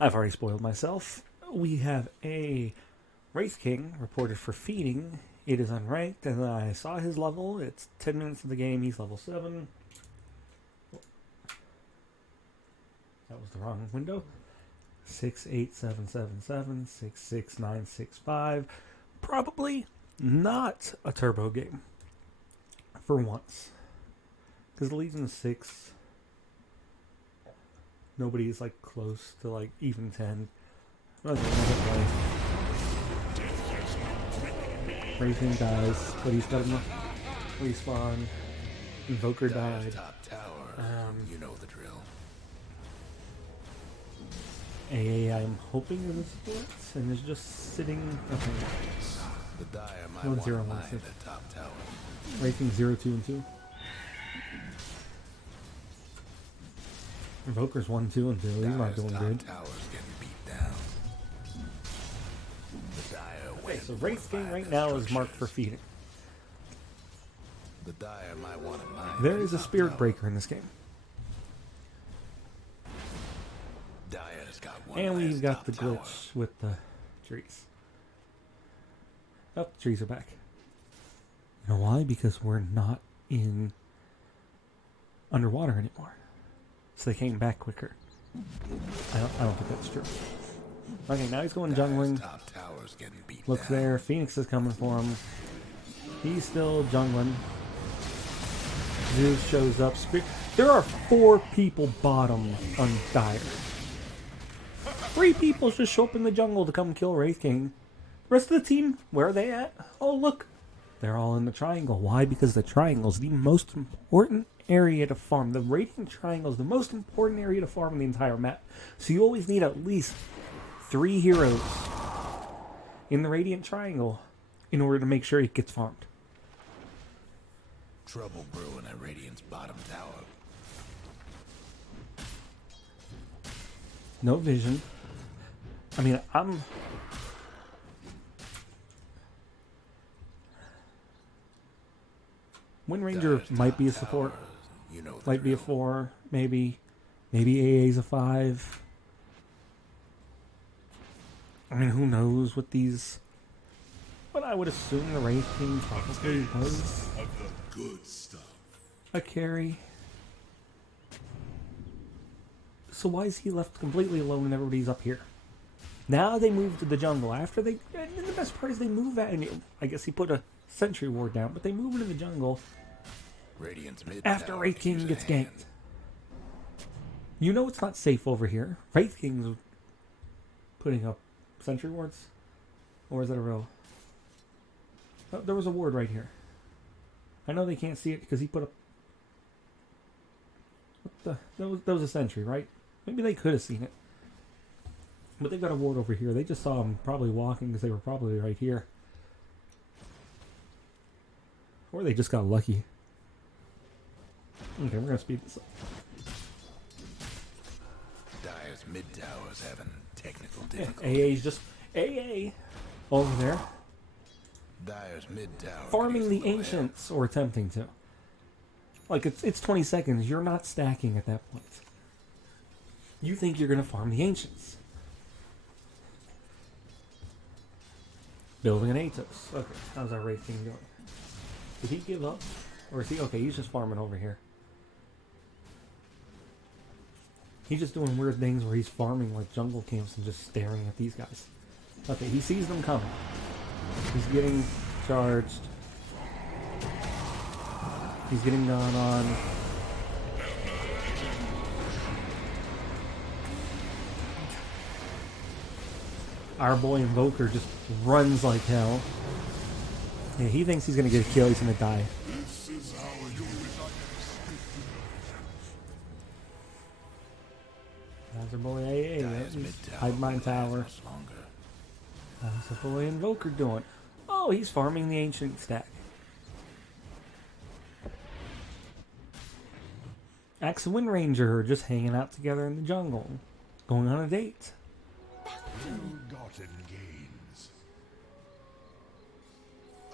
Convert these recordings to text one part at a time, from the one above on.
I've already spoiled myself. We have a Wraith King reported for feeding. It is unranked, and I saw his level. It's 10 minutes of the game. He's level 7. That was the wrong window. 68777 66965. Probably not a turbo game. For once. Because the Legion 6, nobody's like close to like even 10. Racing dies, but he's got enough respawn. Invoker died. You know the drill. AA, I'm hoping is a split, and is just sitting. Okay. The Dire might 1 0 want 1 mine 6. at top tower. Rating 0 2 and 2. Invoker's 1 2 and 2. He's not doing good. Tower's getting beat down. The Dire Okay, so Wraith King right now is marked for feeding. The Dire might want to mine. There is a Spirit Breaker in this game. Dire's got one And we've last got top the tower. glitch with the trees. Oh, the trees are back. You know why? Because we're not in underwater anymore. So they came back quicker. I don't think that's true. Okay, now he's going jungling. Top tower's getting beat Looks down. there. Phoenix is coming for him. He's still jungling. Zeus shows up. There are 4 people bottom on Dire. 3 people just show up in the jungle to come kill Wraith King. The rest of the team, where are they at? Oh, look. They're all in the triangle. Why? Because the triangle is the most important area to farm. The Radiant Triangle is the most important area to farm in the entire map. So you always need at least 3 heroes in the Radiant Triangle in order to make sure it gets farmed. Trouble brewing at Radiant's bottom tower. No vision. I mean, Wind Ranger Dire's might top be a tower, support. You know the Might be a drill. 4, maybe. Maybe AA's a 5. I mean, who knows what these... But I would assume the Wraith King probably was Of the good stuff. a carry. So why is he left completely alone and everybody's up here? Now they move to the jungle. After they... And the best part is they move out... And I guess he put a sentry ward down, but they move into the jungle Radiant's mid after tower Wraith could King use a gets hand. ganked. You know it's not safe over here. Wraith King's putting up sentry wards? Or is it a row? Oh, there was a ward right here. I know they can't see it because he put up... What the... That was a sentry, right? Maybe they could have seen it. But they've got a ward over here. They just saw him probably walking because they were probably right here. Or they just got lucky. Okay, we're going to speed this up. Dire's mid tower's having technical Yeah, difficulties. AA's just... AA over there. Dire's mid tower. Farming could the use a little ancients, or attempting to. Like, it's 20 seconds. You're not stacking at that point. You think you're going to farm the ancients. Building an Atos. Okay, how's our Wraith King going? Did he give up? Or is he... Okay, he's just farming over here. He's just doing weird things where he's farming like jungle camps and just staring at these guys. Okay, he sees them coming. He's getting charged. He's getting gone on. Our boy Invoker just runs like hell. Yeah, he thinks he's gonna get a kill. He's gonna die. This is how you That's our boy AA. Dire's He's mid tower. hide mine will last tower. much longer. How's the boy Invoker doing? Oh, he's farming the ancient stack. Axe and Wind Ranger are just hanging out together in the jungle, going on a date. ill-gotten gains.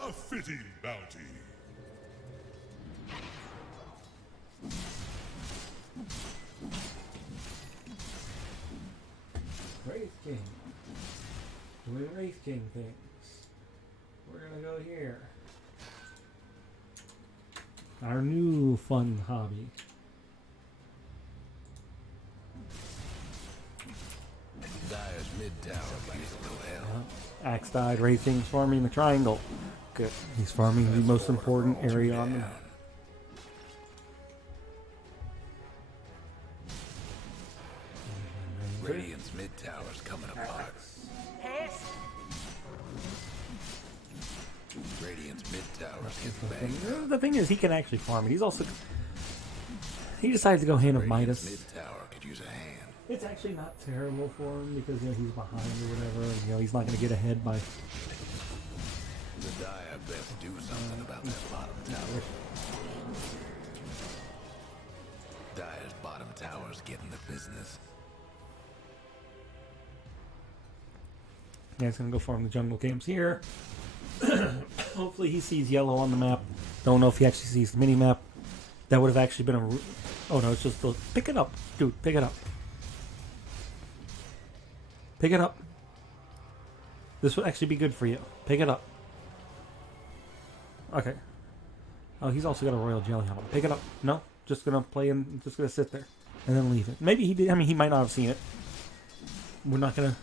A fitting bounty. King. Doing Wraith King things. We're gonna go here. Our new fun hobby. Dire's mid tower could use a little help. Axe died. Wraith King's farming the triangle. Good. He's farming the most important area on the map. Radiant's mid tower's coming apart. Radiant's mid tower's getting banged. The thing is, he can actually farm it. He's also... He decided to go Hand of Radiant's Midas. mid tower could use a hand. It's actually not terrible for him because, you know, he's behind or whatever. And, you know, he's not going to get ahead by... The Dire best do something about that bottom tower. Dire's bottom tower's getting the business. Yeah, he's going to go farm the jungle camps here. Hopefully he sees yellow on the map. Don't know if he actually sees the mini-map. That would have actually been a... Oh, no, it's just... Pick it up. Dude, pick it up. Pick it up. This would actually be good for you. Pick it up. Okay. Oh, he's also got a royal jelly on him. Pick it up. No? Just going to play and just going to sit there. And then leave it. Maybe he did. I mean, he might not have seen it. We're not going to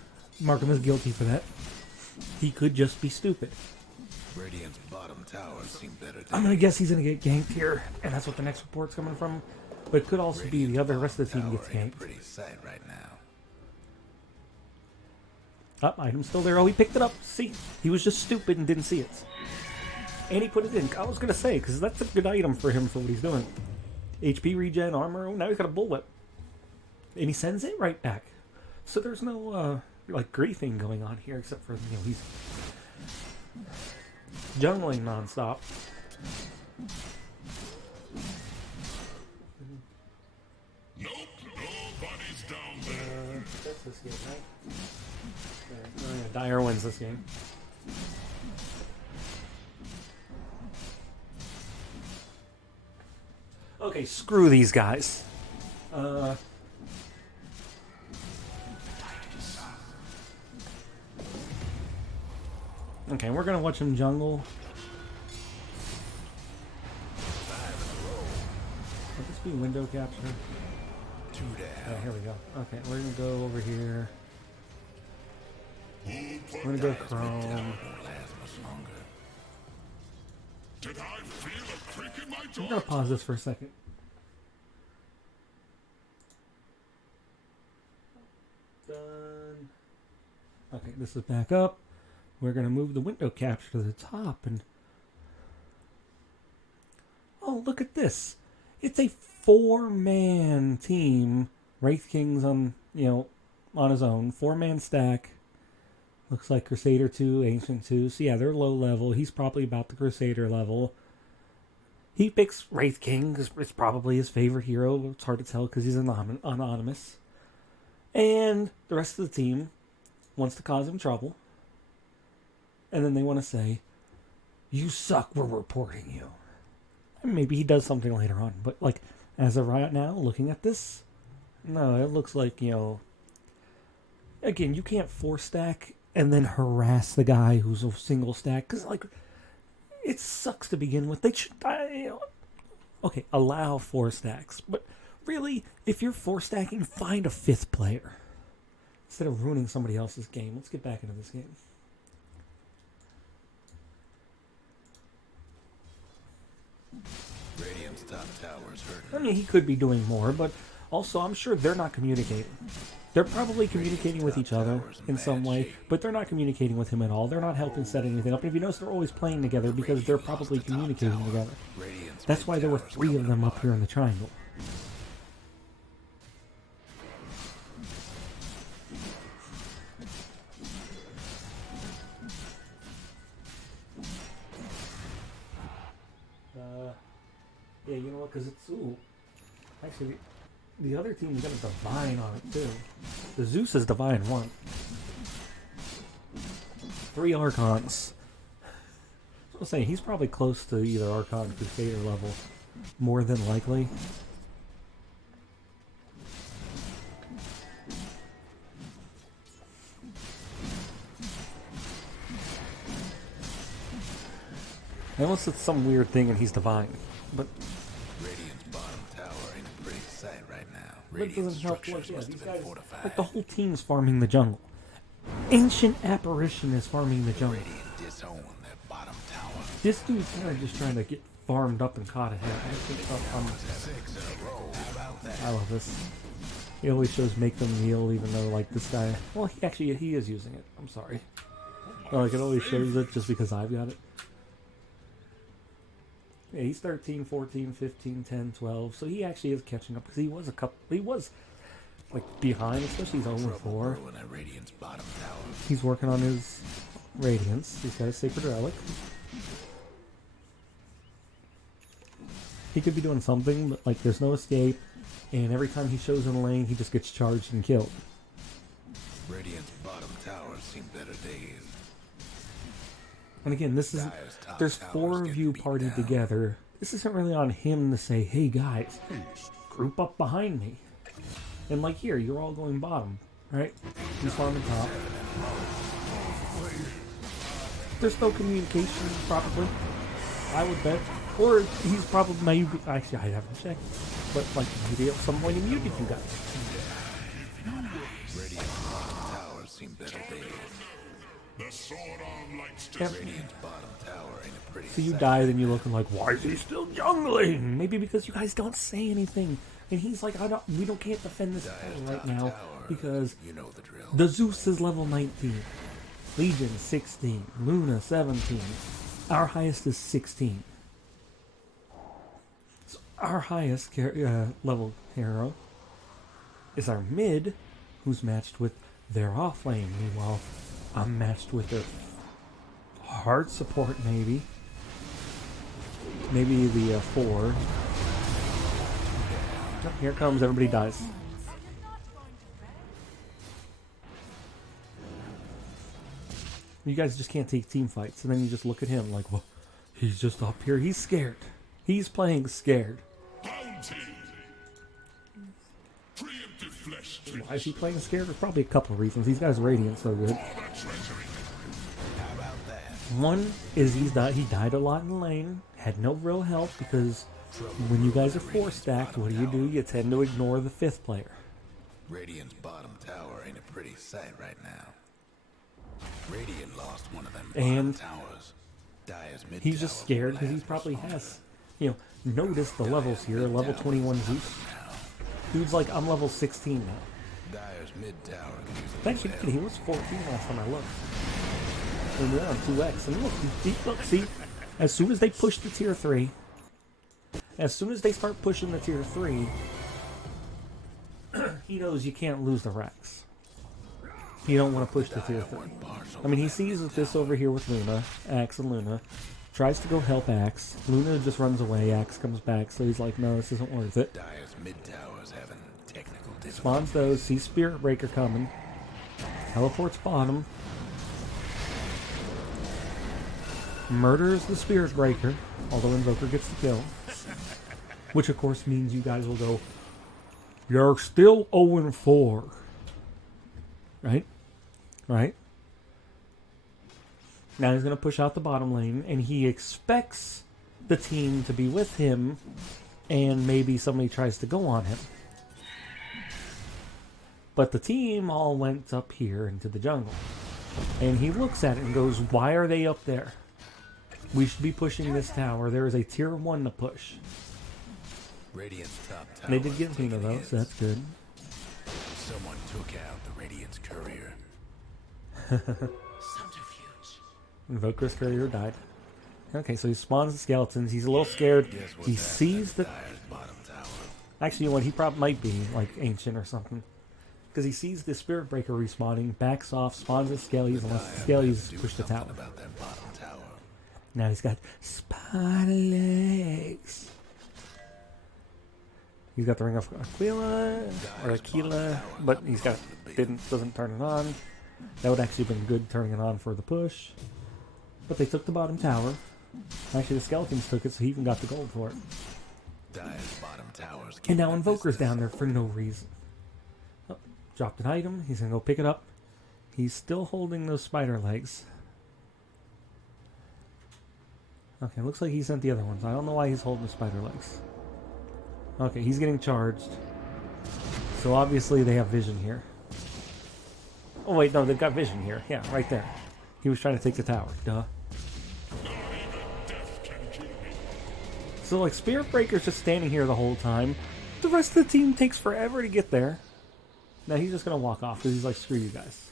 mark him as guilty for that. He could just be stupid. Radiant's bottom tower seem better. I'm going to guess he's going to get ganked here, and that's what the next report's coming from. But it could also be the other rest of the team gets ganked. Pretty sight right now. Oh, item's still there. Oh, he picked it up. See? He was just stupid and didn't see it. And he put it in. I was going to say, because that's a good item for him for what he's doing. HP regen, armor. Oh, now he's got a bullwhip. And he sends it right back. So there's no, like, griefing going on here, except for, you know, he's jungling nonstop. Nope, nobody's down there. That's this game, right? Oh, yeah, Dire wins this game. Okay, screw these guys. Okay, we're gonna watch him jungle. Would this be window capture? Two down. Oh, here we go. Okay, we're gonna go over here. We're gonna go Chrome. Won't last much longer. Did I feel a creak in my I'm door? gonna pause this for a second. Done. Okay, this is back up. We're gonna move the window capture to the top and... Oh, look at this. It's a 4-man team. Wraith King's on, you know, on his own. 4-man stack. Looks like Crusader 2, Ancient 2. So yeah, they're low level. He's probably about the Crusader level. He picks Wraith King because it's probably his favorite hero. It's hard to tell because he's anonymous. And the rest of the team wants to cause him trouble. And then they want to say, "You suck, we're reporting you." And maybe he does something later on. But, like, as of right now, looking at this, no, it looks like, you know... Again, you can't 4-stack and then harass the guy who's a single stack. Because, like, it sucks to begin with. They should... okay, allow 4 stacks. But really, if you're 4-stacking, find a 5th player. Instead of ruining somebody else's game. Let's get back into this game. Radiant's top tower's hurting. I mean, he could be doing more, but also I'm sure they're not communicating. They're probably communicating with each other in some way, but they're not communicating with him at all. They're not helping set anything up. And if you notice, they're always playing together because they're probably communicating together. That's why there were 3 of them up here in the triangle. Yeah, you know what? Because it's... Ooh. Actually, the other team's got a Divine on it, too. The Zeus is Divine 1. 3 Archons. I was saying, he's probably close to either Archon or Crusader level. More than likely. Unless it's some weird thing and he's divine. But Radiant's bottom tower ain't a pretty sight right now. that Radiant's doesn't help. structures Like, must these have been guys, fortified. like the whole team's farming the jungle. Ancient Apparition is farming the jungle. Radiant disown their bottom tower. This dude's kind of just trying to get farmed up and caught ahead. I think Six in a row. How about that? I love this. He always shows make them kneel, even though like this guy. Well, he is using it. I'm sorry. Well, like it always shows it just because I've got it. Yeah, he's 13, 14, 15, 10, 12. So he actually is catching up because he was like behind, especially he's 0-4. Brewing at Radiant's bottom tower. He's working on his Radiance. He's got a Sacred Relic. He could be doing something, but like there's no escape, and every time he shows in a lane, he just gets charged and killed. Radiant's bottom tower seen better days. And again, this is there's 4 of you partied together. This isn't really on him to say, "Hey guys, group up behind me." And like here, you're all going bottom, right? He's farming top. There's no communication, probably. I would bet. Or he's probably maybe. Actually, I haven't checked. But like maybe at some point he muted you guys. Radiant's bottom tower seen better days. The sword arm lights to Yep. Radiant's bottom tower ain't a pretty So you sight. die, then you're looking like, why is he still jungling? Maybe because you guys don't say anything. And he's like, we can't defend this tower right now because You know the drill. the Zeus is level 19, Legion 16, Luna 17. Our highest is 16. So our highest level hero is our mid, who's matched with their off lane. Meanwhile, I'm matched with their hard support, maybe the 4. Oh, here it comes, everybody dies. You guys just can't take team fights, and then you just look at him like, well, he's just up here, he's scared. He's playing scared. bounty. Preemptive flesh to Why is he playing scared? There's probably a couple of reasons. These guys' Radiant's so good. that treasury. How about that? One is he died a lot in the lane, had no real help because when you guys are 4-stacked, what do? You tend to ignore the 5th player. Radiant's bottom tower ain't a pretty sight right now. Radiant lost one of them And bottom towers. Dire's mid He's just tower scared won't because he last probably much has, noticed the levels here. Level 21 Zeus. Dude's like, I'm level 16 now. Dire's mid tower can use a Actually, little he was 14 last time I looked. And we're on 2x. And look, see, as soon as they push the tier 3, as soon as they start pushing the tier 3, he knows you can't lose the Rex. You don't want to push the tier 3. I mean, he sees this over here with Luna, Axe and Luna. Tries to go help Axe. Luna just runs away. Axe comes back, so he's like, no, this isn't worth it. Dire's mid tower's having technical difficulties. Spawns those, sees Spirit Breaker coming. Teleports bottom. Murders the Spirit Breaker, although Invoker gets the kill. Which of course means you guys will go, you're still 0-4. Right? Right? Now he's going to push out the bottom lane, and he expects the team to be with him, and maybe somebody tries to go on him. But the team all went up here into the jungle. And he looks at it and goes, why are they up there? We should be pushing this tower. There is a tier 1 to push. Radiant's top tower. And they did get Luna though, so that's good. Someone took out the Radiant's courier. Invoker's courier died. Okay, so he spawns the skeletons. He's a little scared. He sees the... Dire's bottom tower. Actually, you know what? He probably might be, like, ancient or something. Because he sees the Spirit Breaker respawning, backs off, spawns the Skellies, and lets the Skellies push the tower. About that bottom tower. Now he's got spider legs. He's got the Ring of Aquila, or Aquila, but he's got... doesn't turn it on. That would actually have been good turning it on for the push. But they took the bottom tower. Actually, the skeletons took it, so he even got the gold for it. Dire's bottom towers. And now Invoker's down there for no reason. Oh, dropped an item. He's going to go pick it up. He's still holding those spider legs. Okay, looks like he sent the other ones. I don't know why he's holding the spider legs. Okay, he's getting charged. So obviously they have vision here. Oh wait, no, they've got vision here. Yeah, right there. He was trying to take the tower. Duh. So like Spirit Breaker's just standing here the whole time. The rest of the team takes forever to get there. Now he's just gonna walk off because he's like, screw you guys.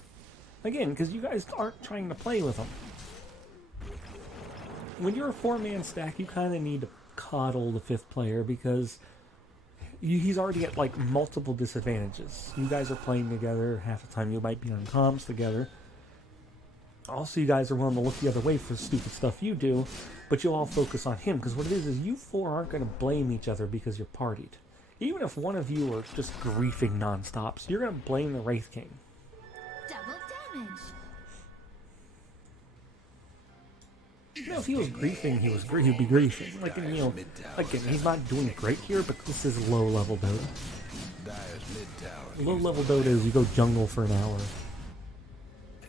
Again, because you guys aren't trying to play with him. When you're a 4-man stack, you kind of need to coddle the 5th player because he's already at like multiple disadvantages. You guys are playing together. Half the time you might be on comms together. Also, you guys are willing to look the other way for stupid stuff you do, but you'll all focus on him because what it is you 4 aren't going to blame each other because you're partied. Even if one of you are just griefing non-stops, you're going to blame the Wraith King. Double damage. You know, if he was griefing, he'd be griefing. Like, you know, again, he's not doing great here, but this is low-level Dota. Low-level Dota is you go jungle for an hour.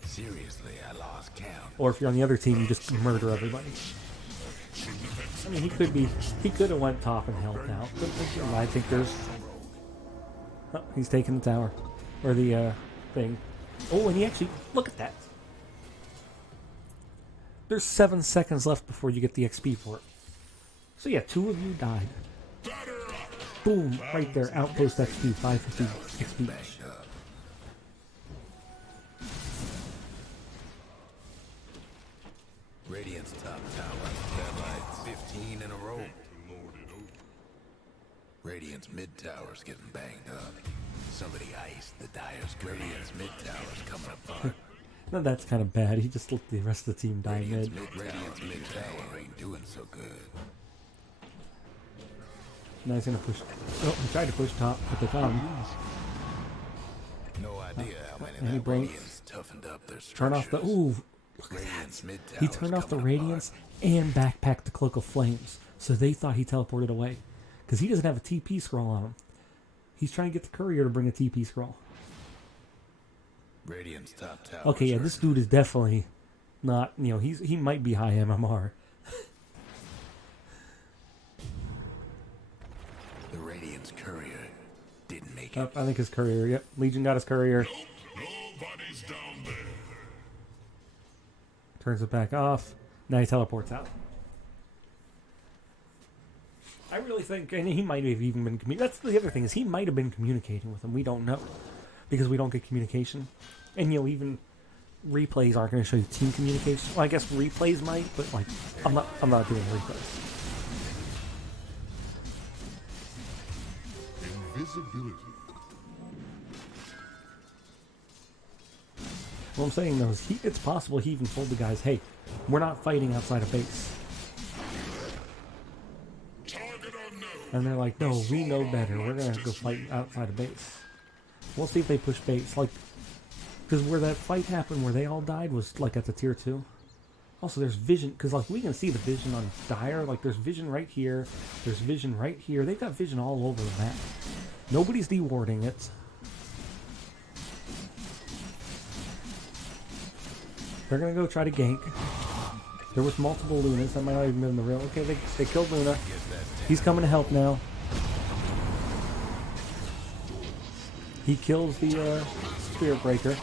Seriously, I lost count. Or if you're on the other team, you just murder everybody. I mean, he could have went top and helped out, but you know, I think there's... Oh, he's taking the tower. Or the, thing. Oh, and he actually... Look at that! There's 7 seconds left before you get the XP for it. So yeah, 2 of you died. Boom! Right there, outpost XP, 550 XP. Radiant's top tower got like 15 in a row. Radiant's mid tower's getting banged up. Somebody iced the Dire's Radiant's mid tower's coming apart. No, that's kind of bad. He just let the rest of the team die mid. Radiant's mid tower ain't doing so good. Now he's gonna push. Oh, he tried to push top, but they got him. No idea how many Any that brains? Radiant's toughened up their Turn off the. structures. Ooh, look at Radiant's that. mid He tower's turned off the coming radiance and backpacked the cloak of flames, so they thought he teleported away, because he doesn't have a TP scroll on him. He's trying to get the courier to bring a TP scroll. Radiant's top tower. Okay, yeah, this dude is definitely not. You know, he might be high MMR. The Radiant's courier didn't make it. Oh, I think his courier. Yep, Legion got his courier. Nobody's down there. Turns it back off. Now he teleports out. I really think, and he might have even been. That's the other thing is he might have been communicating with him. We don't know because we don't get communication, and you know even replays aren't going to show you team communication. Well, I guess replays might, but like I'm not doing replays. Invisibility. What I'm saying though is it's possible he even told the guys, "Hey, we're not fighting outside of base." Target unknown. And they're like, no, we know better. We're going to go fight outside of base. We'll see if they push base. Like, because where that fight happened, where they all died, was like at the tier 2. Also, there's vision, because like we can see the vision on Dire. Like, there's vision right here. There's vision right here. They've got vision all over the map. Nobody's dewarding it. They're going to go try to gank. There was multiple Lunas. That might not even been the real. Okay, they killed Luna. He's coming to help now. He kills the Spirit Breaker.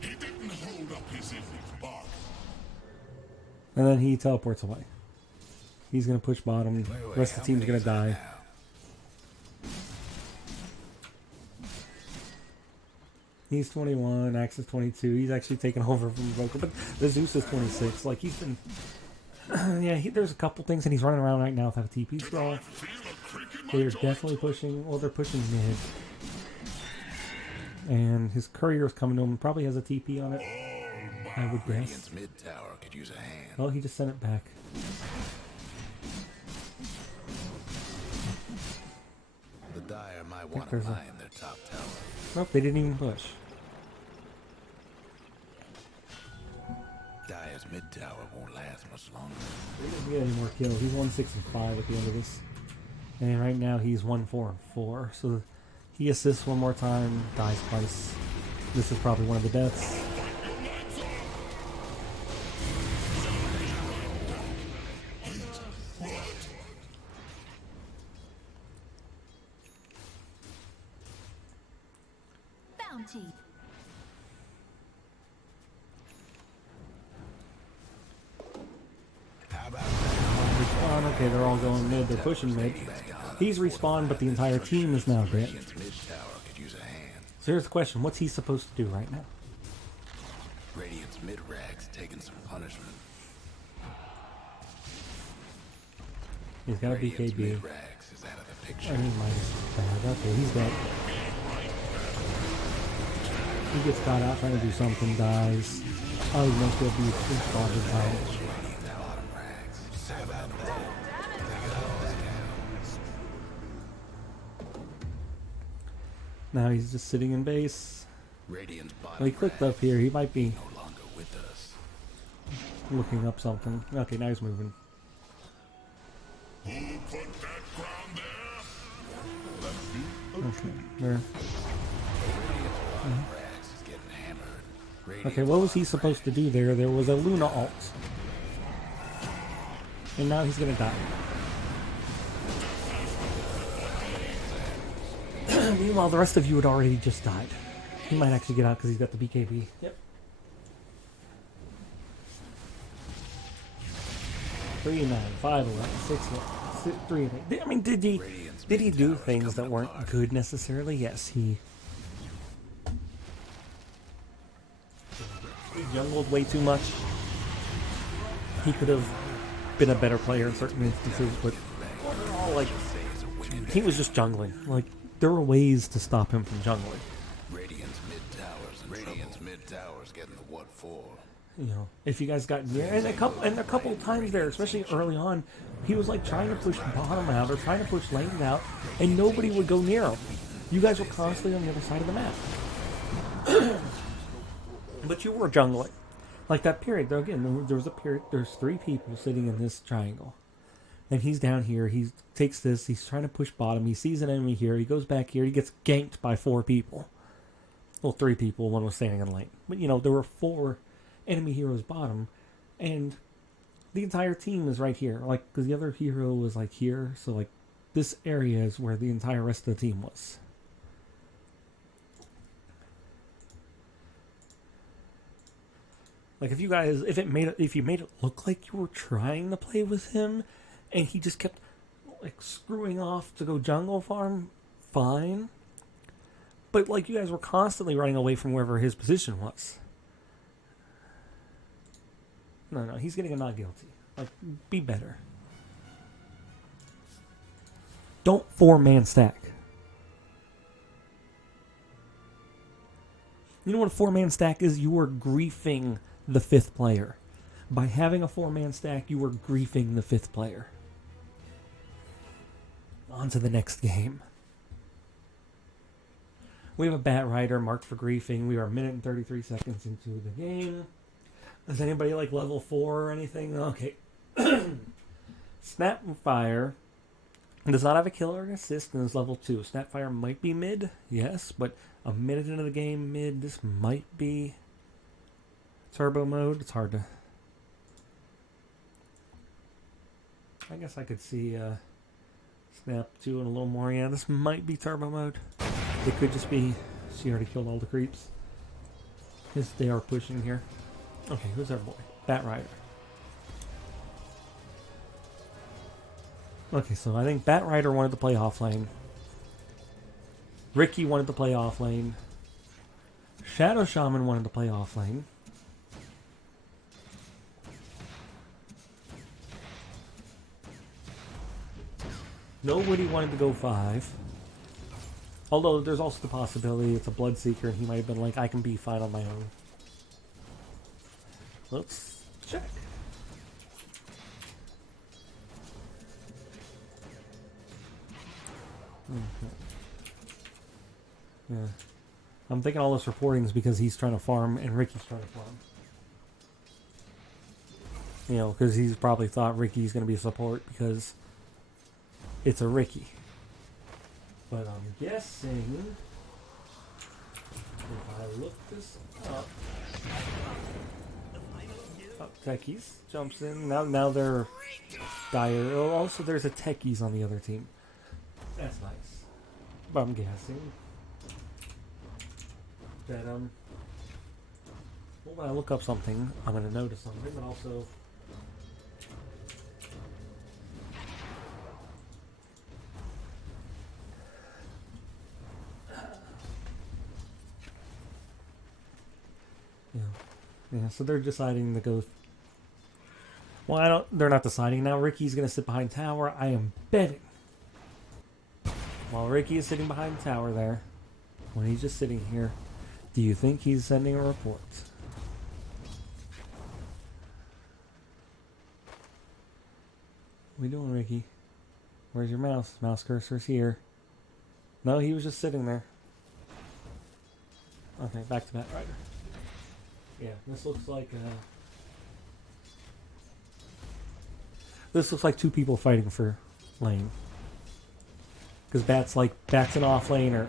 He didn't hold up his end of the bargain. And then he teleports away. He's going to push bottom. The rest of the team's going to die. He's 21, Axe is 22. He's actually taken over from Vocal, but the Zeus is 26. Like, he's been... yeah, there's a couple things, and he's running around right now without a TP scroll. They're definitely pushing... Well, they're pushing mid. And his courier's coming to him. Probably has a TP on it, I would guess. Radiant's mid tower could use a hand. Well, he just sent it back. The Dire might want to there's a- mine their top tower. Nope, they didn't even push. Dire's mid tower won't last much longer. He doesn't get any more kills. He's 1-6 and 5 at the end of this. And right now he's 1-4 and 4. So he assists one more time, dies twice. This is probably one of the deaths. bounty. Respawn. Okay, they're all going mid. They're pushing mid. He's respawned, but the entire team is now dead. Radiant's mid tower could use a hand. So here's the question. What's he supposed to do right now? Radiant's mid rag's taking some punishment. He's got a Radiant's BKB. mid rags is out of the picture. And he minus bad. Okay, he's dead. He gets caught out trying to do something, dies. Oh, he must be responded by. Radiant's bottom rags. 7 in a row. Now he's just sitting in base. Radiant's bottom Well, he clicked rags up here. He might be no longer with us. looking up something. Okay, now he's moving. Who put that ground there? Okay, there. Bottom rags is getting hammered. Okay, what was he supposed to do there? There was a Luna ult. And now he's gonna die. Meanwhile, the rest of you had already just died. He might actually get out because he's got the BKB. Yep. 3-9, 5-11, 6-1, 3-8. I mean, did he do things that weren't good necessarily? Yes, he jungled way too much. He could have been a better player in certain instances, but overall, like, he was just jungling. Like, there were ways to stop him from jungling. Radiant's mid towers getting the what for? You know, if you guys got near, and a couple times there, especially early on, he was like trying to push bottom out or trying to push lane out, and nobody would go near him. You guys were constantly on the other side of the map. But you were jungling. Like that period, though, again, there was a period, there's 3 people sitting in this triangle. And he's down here, he takes this, he's trying to push bottom, he sees an enemy here, he goes back here, he gets ganked by 4 people. Well, 3 people, 1 was standing in lane. But, you know, there were 4 enemy heroes bottom, and the entire team is right here. Like, because the other hero was, like, here, so, like, this area is where the entire rest of the team was. Like, if you guys, if you made it look like you were trying to play with him, and he just kept, like, screwing off to go jungle farm, fine. But, like, you guys were constantly running away from wherever his position was. No, he's getting a not guilty. Like, be better. Don't 4-man stack. You know what a 4-man stack is? You are griefing the 5th player. By having a 4-man stack, you are griefing the 5th player. On to the next game. We have a Batrider marked for griefing. We are a minute and 33 seconds into the game. Is anybody like level 4 or anything? Okay. Snapfire does not have a kill or an assist and is level 2. Snapfire might be mid, yes, but a minute into the game mid, this might be turbo mode. It's hard to... I guess I could see Snap 2 and a little more. Yeah, this might be turbo mode. It could just be she already killed all the creeps. Because they are pushing here. Okay, who's our boy? Batrider. Okay, so I think Batrider wanted to play off lane. Ricky wanted to play off lane. Shadow Shaman wanted to play off lane. Nobody wanted to go 5. Although there's also the possibility it's a Bloodseeker and he might have been like, I can be fine on my own. Let's check. Okay. Yeah. I'm thinking all this reporting is because he's trying to farm and Ricky's trying to farm. You know, because he's probably thought Ricky's going to be a support because it's a Ricky. But I'm guessing if I look this up, Techies jumps in. Now they're dire. Oh, also, there's a Techies on the other team. That's nice. But I'm guessing. that when I look up something, I'm gonna notice something, but also yeah. So they're deciding to go. Well, I don't. They're not deciding now. Ricky's gonna sit behind tower. I am betting. While Ricky is sitting behind tower there, when he's just sitting here, do you think he's sending a report? What are we doing, Ricky? Where's your mouse? Mouse cursor's here. No, he was just sitting there. Okay, back to Batrider. Yeah, this looks like two people fighting for lane. Because Bat's an off laner.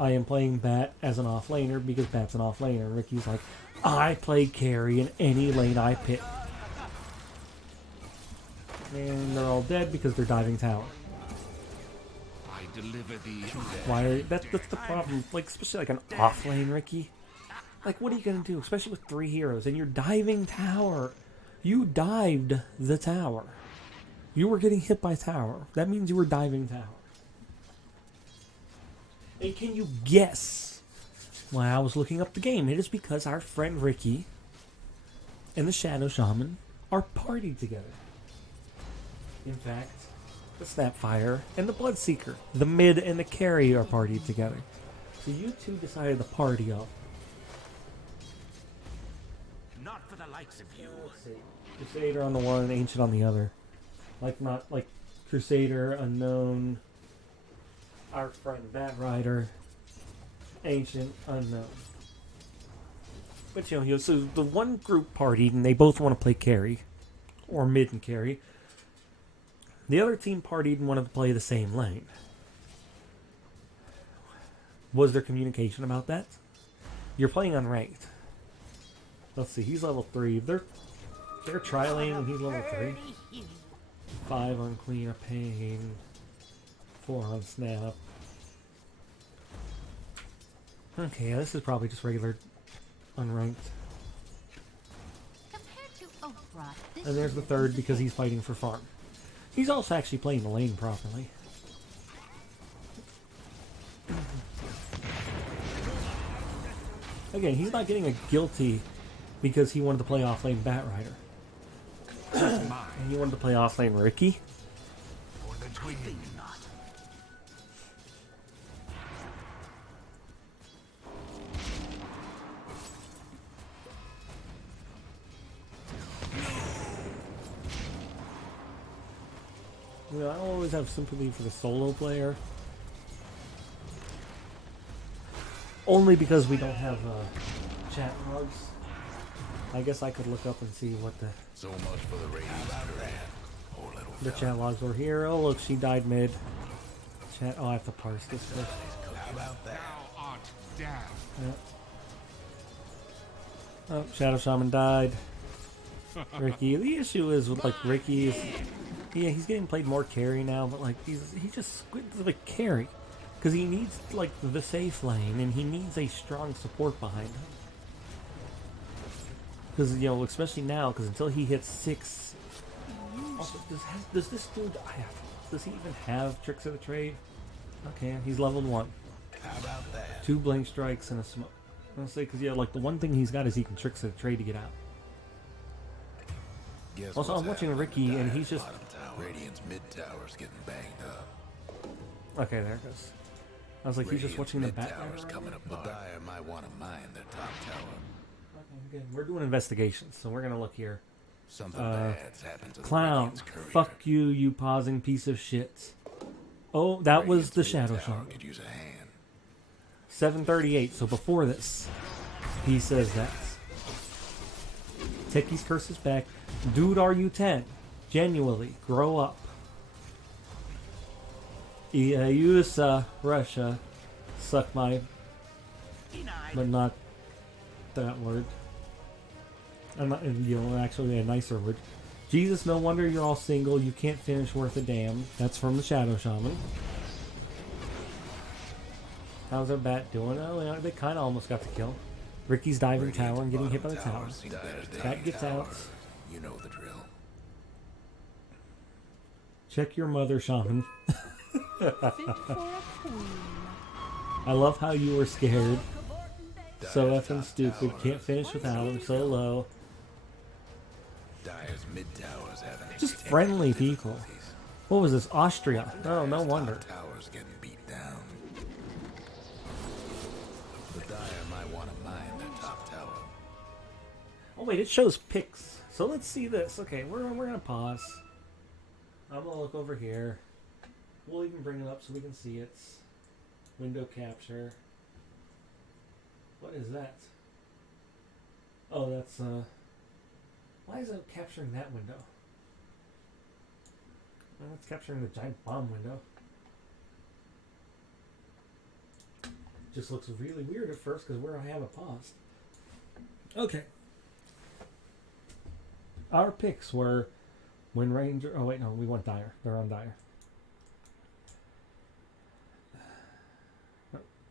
I am playing Bat as an off laner because Bat's an off laner. Ricky's like, I play carry in any lane I pick. And they're all dead because they're diving tower. I deliver the Why? That's the problem. Like, especially like an off lane, Ricky. Like, what are you gonna do? Especially with 3 heroes and you're diving tower. You dived the tower. You were getting hit by tower. That means you were diving tower. And can you guess why I was looking up the game? It is because our friend Ricky and the Shadow Shaman are partied together. In fact, the Snapfire and the Bloodseeker, the mid and the carry are partied together. So you two decided to party up. Not for the likes of you. Let's see. Crusader on the one, Ancient on the other. Not like Crusader, Unknown, our friend Batrider, Ancient, Unknown. But so the one group partied and they both want to play carry, or mid and carry. The other team partied and wanted to play the same lane. Was there communication about that? You're playing unranked. Let's see, he's level 3. They're tri-lane and he's level 3. 5 on Queen of Pain. 4 on Snap. Okay, yeah, this is probably just regular unranked. Compared to Overwatch, this And there's the third because he's fighting for farm. He's also actually playing the lane properly. Again, he's not getting a guilty because he wanted to play offlane Batrider. And he wanted to play offlane Ricky. Or the twin. Not. You know, I always have sympathy for the solo player. Only because we don't have chat logs. I guess I could look up and see what the So much for the Radiant's career. Poor little the fella. chat logs were here. Oh look, she died mid. Chat. Oh, I have to parse this first. How about that? thou art damned. Yeah. Oh, Shadow Shaman died. Ricky. The issue is with like Ricky is, yeah, he's getting played more carry now, but like he just squints like carry because he needs like the safe lane and he needs a strong support behind him. Because especially now, because until he hits 6. Also, does this dude? Does he even have tricks of the trade? Okay, he's leveled 1. How about that? 2 blink strikes and a smoke. I'll say because like the one thing he's got is he can tricks of the trade to get out. Guess Also, what's I'm watching happening Ricky, to and Dyer's he's just- bottom tower? Radiant's mid tower's getting banged up. Okay, there it goes. I was like, he's just Radiant's watching the mid bat. tower's coming apart. Dyer might want to mine their top tower. Okay, we're doing investigations, so we're gonna look here. Something bad's happened to the Clown, Radiant's courier. fuck you, you pausing piece of shit. Oh, that was Radiant's the mid Shadow tower Shaman. could use a hand. 738. So before this, he says that. Techie's curse is back. Dude, are you 10? Genuinely, grow up. Use Russia. Suck my. But not that word. I'm not, actually a nicer word. Jesus, no wonder you're all single. You can't finish worth a damn. That's from the Shadow Shaman. How's our bat doing? Oh, yeah, they kind of almost got the kill. Ricky's diving tower and getting hit by the tower. Bat gets out. You know the drill. Check your mother, Shaman. Fit for a queen. I love how you were scared. So effing stupid. Can't finish without him. So low. Dyer's mid towers having Just friendly people. difficulties. What was this? Austria. Oh, no Dyer's wonder. top tower's getting beat down. The Dyer might want to mine their top tower. Oh wait, it shows picks. So let's see this. Okay, we're gonna pause. I'm gonna look over here. We'll even bring it up so we can see it. Window capture. What is that? Oh, that's why is it capturing that window? Well, it's capturing the giant bomb window. Just looks really weird at first because where I have it paused. Okay. Our picks were Wind Ranger. Oh wait, no, we went Dire. They're on Dire.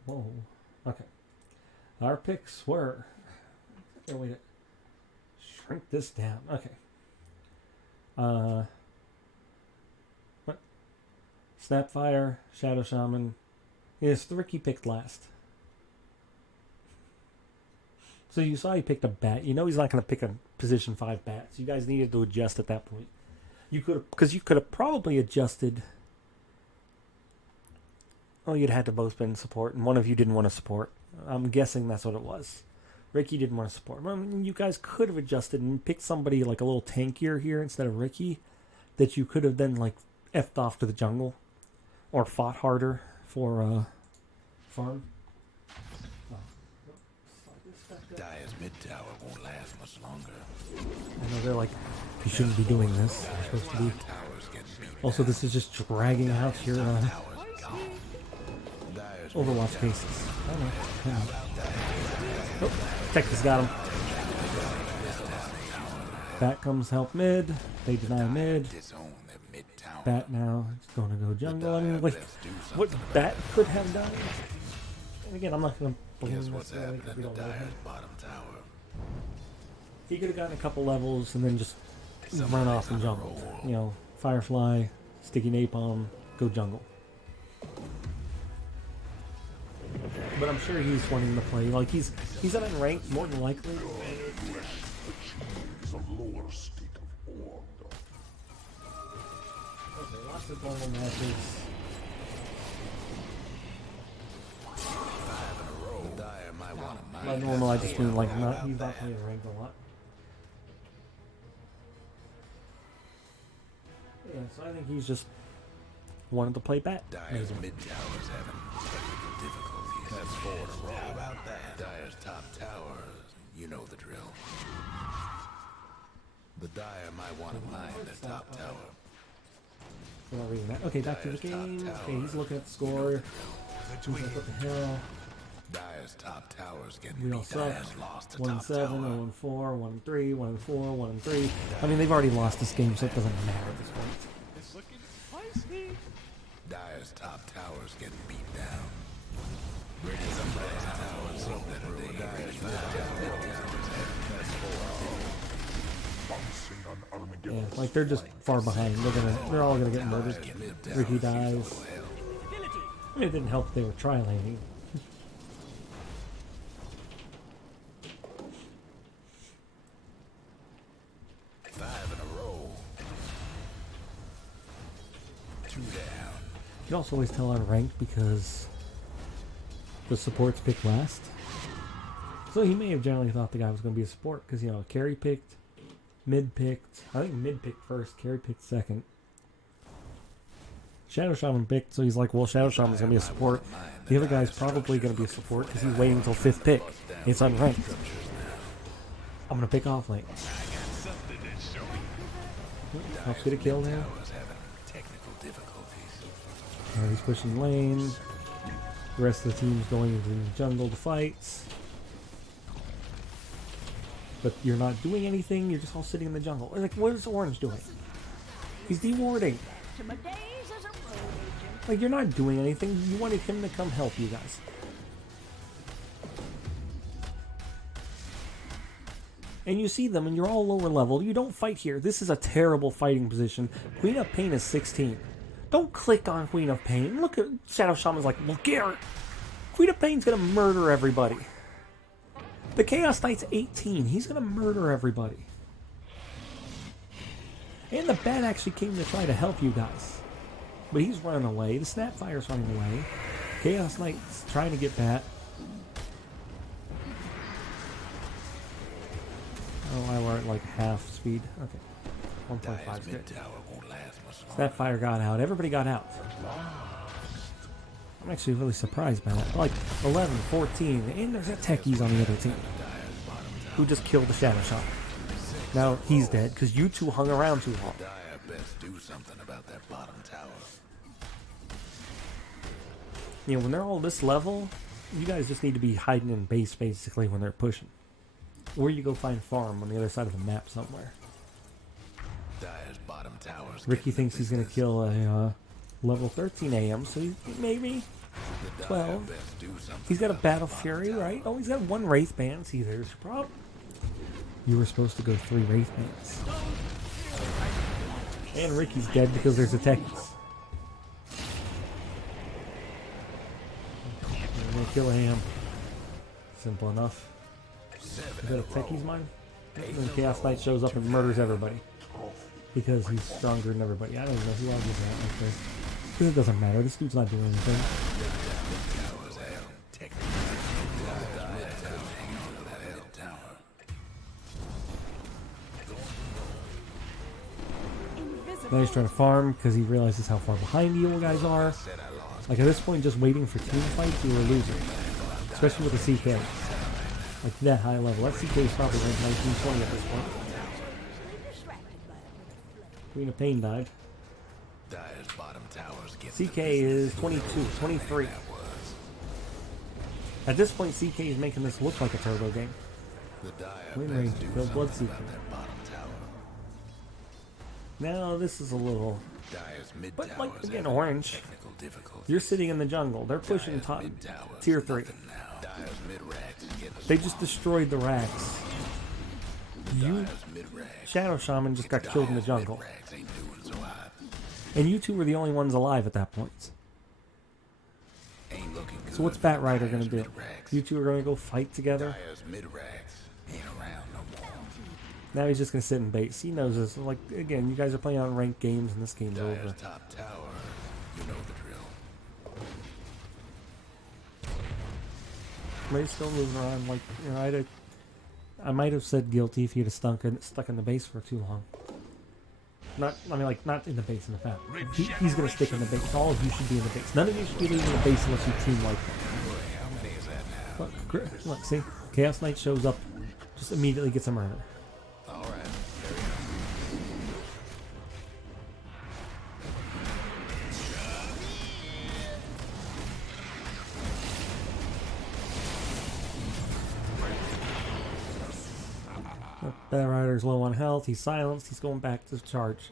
Whoa. Okay. Our picks were. Oh wait. Shrink this down. Okay. What? Snapfire, Shadow Shaman. Yes, the Ricky picked last. So you saw he picked a bat. You know he's not going to pick a position 5 bat. So you guys needed to adjust at that point. You could have, because you could have probably adjusted. Oh, you'd had to both been support, and one of you didn't want to support. I'm guessing that's what it was. Ricky didn't want to support. Well, you guys could have adjusted and picked somebody like a little tankier here instead of Ricky, that you could have then like effed off to the jungle, or fought harder for farm. Dyer's mid tower won't last much longer. I know they're like, you shouldn't be doing this. You're supposed to be. Towers getting beat Also, this is just dragging out your towers gone. Dyer's Overwatch cases. I don't know. Oh, Texas got him. Bat comes help mid. They deny mid. disown their mid tower. Bat now is going to go jungle. I mean, like, what Bat could have done. And again, I'm not going to blame Here's him what's necessarily happening 'cause we to don't know him. Dyer's bottom tower. He could have gotten a couple levels and then just run off and jungle. You know, Firefly, Sticky Napalm, go jungle. But I'm sure he's wanting to play. Like he's unranked more than likely. It's a lower state of order. Okay, lots of normal matches. The Dyer might want to mine By normal, I just mean like he's not playing ranked a lot. Yeah, so I think he's just wanted to play bat. Dyer's mid tower's having technical difficulties. That's 4 in a row. How about that? Dyer's top tower, you know the drill. The Dyer might want to mine their top tower. For no reason. Okay, back to the game. Okay, he's looking at the score. He's like, what the hell? Dyer's top tower's getting We all beat. suck. Dyer's lost the 1-7, top tower. 1-4, 1-3, 1-4, 1-3. I mean, they've already lost this game, so it doesn't matter at this point. It's looking spicy. Dyer's top tower's getting beat down. Somebody's tower so that they Dyer's mid Bouncing on Yeah, Armageddon. like they're just far behind. They're all gonna get murdered. Ricky dies. I mean, it didn't help they were tri-laning. Five in a row. 2 down. You can also always tell on ranked because the supports pick last. So he may have generally thought the guy was going to be a support because, you know, carry picked, mid picked. I think mid picked first, carry picked second. Shadow Shaman picked, so he's like, well, Shadow Shaman's going to be a support. The other guy's probably going to be a support because he's waiting until 5th pick. It's unranked. I'm going to pick off lane. Helps get a kill now. Was having technical difficulties. He's pushing lane. The rest of the team's going into the jungle to fight. But you're not doing anything. You're just all sitting in the jungle. Like, what is Orange doing? He's dewarding. To my days as a road agent. Like, you're not doing anything. You wanted him to come help you guys. and you see them and you're all lower level, you don't fight here. This is a terrible fighting position. Queen of Pain is 16. Don't click on Queen of Pain. Look at Shadow Shaman's like, look here. Queen of Pain's gonna murder everybody. The Chaos Knight's 18. He's gonna murder everybody. And the Bat actually came to try to help you guys. But he's running away. The Snapfire's running away. Chaos Knight's trying to get Bat. Oh, why weren't like half speed? Okay. 1.5 is good. Snapfire got out. Everybody got out. I'm actually really surprised by that. Like 11, 14, and there's a techies on the other team who just killed the Shadow Shaman. Now he's dead because you two hung around too long. Best do something about that bottom tower. You know, when they're all this level, you guys just need to be hiding in base basically when they're pushing. Or you go find farm on the other side of the map somewhere. Dire's bottom towers. Ricky thinks he's going to kill a level 13 AM, so he's maybe 12. He's got a Battle Fury, right? Oh, he's got 1 Wraith Band. See, there's your problem. You were supposed to go 3 Wraith Bands. And Ricky's dead because there's a techies. I'm going to kill AM. Simple enough. Is that a techies mine? And then Chaos Knight shows up and murders everybody. Because he's stronger than everybody. I don't even know who argues that right there. Because it doesn't matter. This dude's not doing anything. Now he's trying to farm because he realizes how far behind you guys are. Like at this point, just waiting for team fights, you were losing. Especially with the CK. Like that high level. That CK is probably like 1920 at this point. Queen of Pain died. CK is 22, 23. At this point, CK is making this look like a turbo game. Win range, kill Bloodseeker. Now this is a little, but like again, orange. You're sitting in the jungle. They're pushing top tier 3. They just destroyed the racks. You, Shadow Shaman, just got killed in the jungle. And you two were the only ones alive at that point. So what's Batrider going to do? You two are going to go fight together? Now he's just going to sit in base. He knows this. Like, again, you guys are playing on ranked games and this game's over. Ray's still moving around. Like, you know, I might have said guilty if he'd have stuck in the base for too long. Not in the base, in the map. He's going to stick in the base. All of you should be in the base. None of you should be leaving the base unless you team like that. Look, see? Chaos Knight shows up, just immediately gets a murder. Batrider's low on health. He's silenced. He's going back to charge.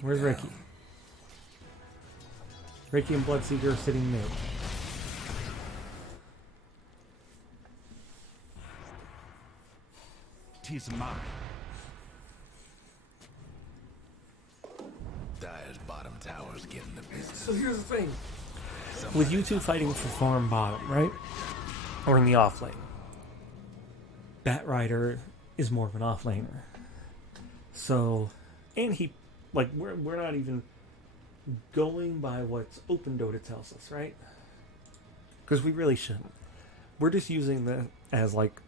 Where's Ricky? Ricky and Bloodseeker are sitting mid. Tis mine. Dire's bottom tower's getting the business. So here's the thing. With you two fighting for farm bottom, right? Or in the off lane. Batrider is more of an offlaner. So, and he, like, we're not even going by what OpenDota tells us, right? Because we really shouldn't. We're just using that as, like,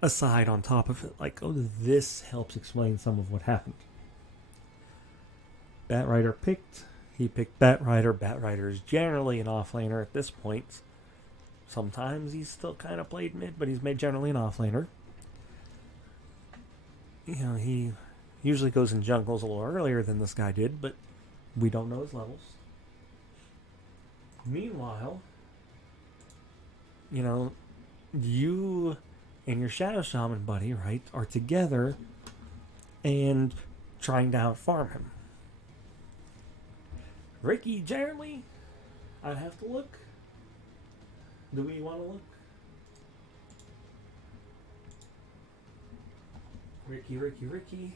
a side on top of it. Like, oh, this helps explain some of what happened. Batrider he picked Batrider. Batrider is generally an offlaner at this point. Sometimes he's still kind of played mid, but he's made generally an offlaner. You know, he usually goes in jungles a little earlier than this guy did, but we don't know his levels. Meanwhile, you know, you and your Shadow Shaman buddy, right, are together and trying to out-farm him. Ricky, generally, I'd have to look. Do we want to look? Ricky, Ricky, Ricky.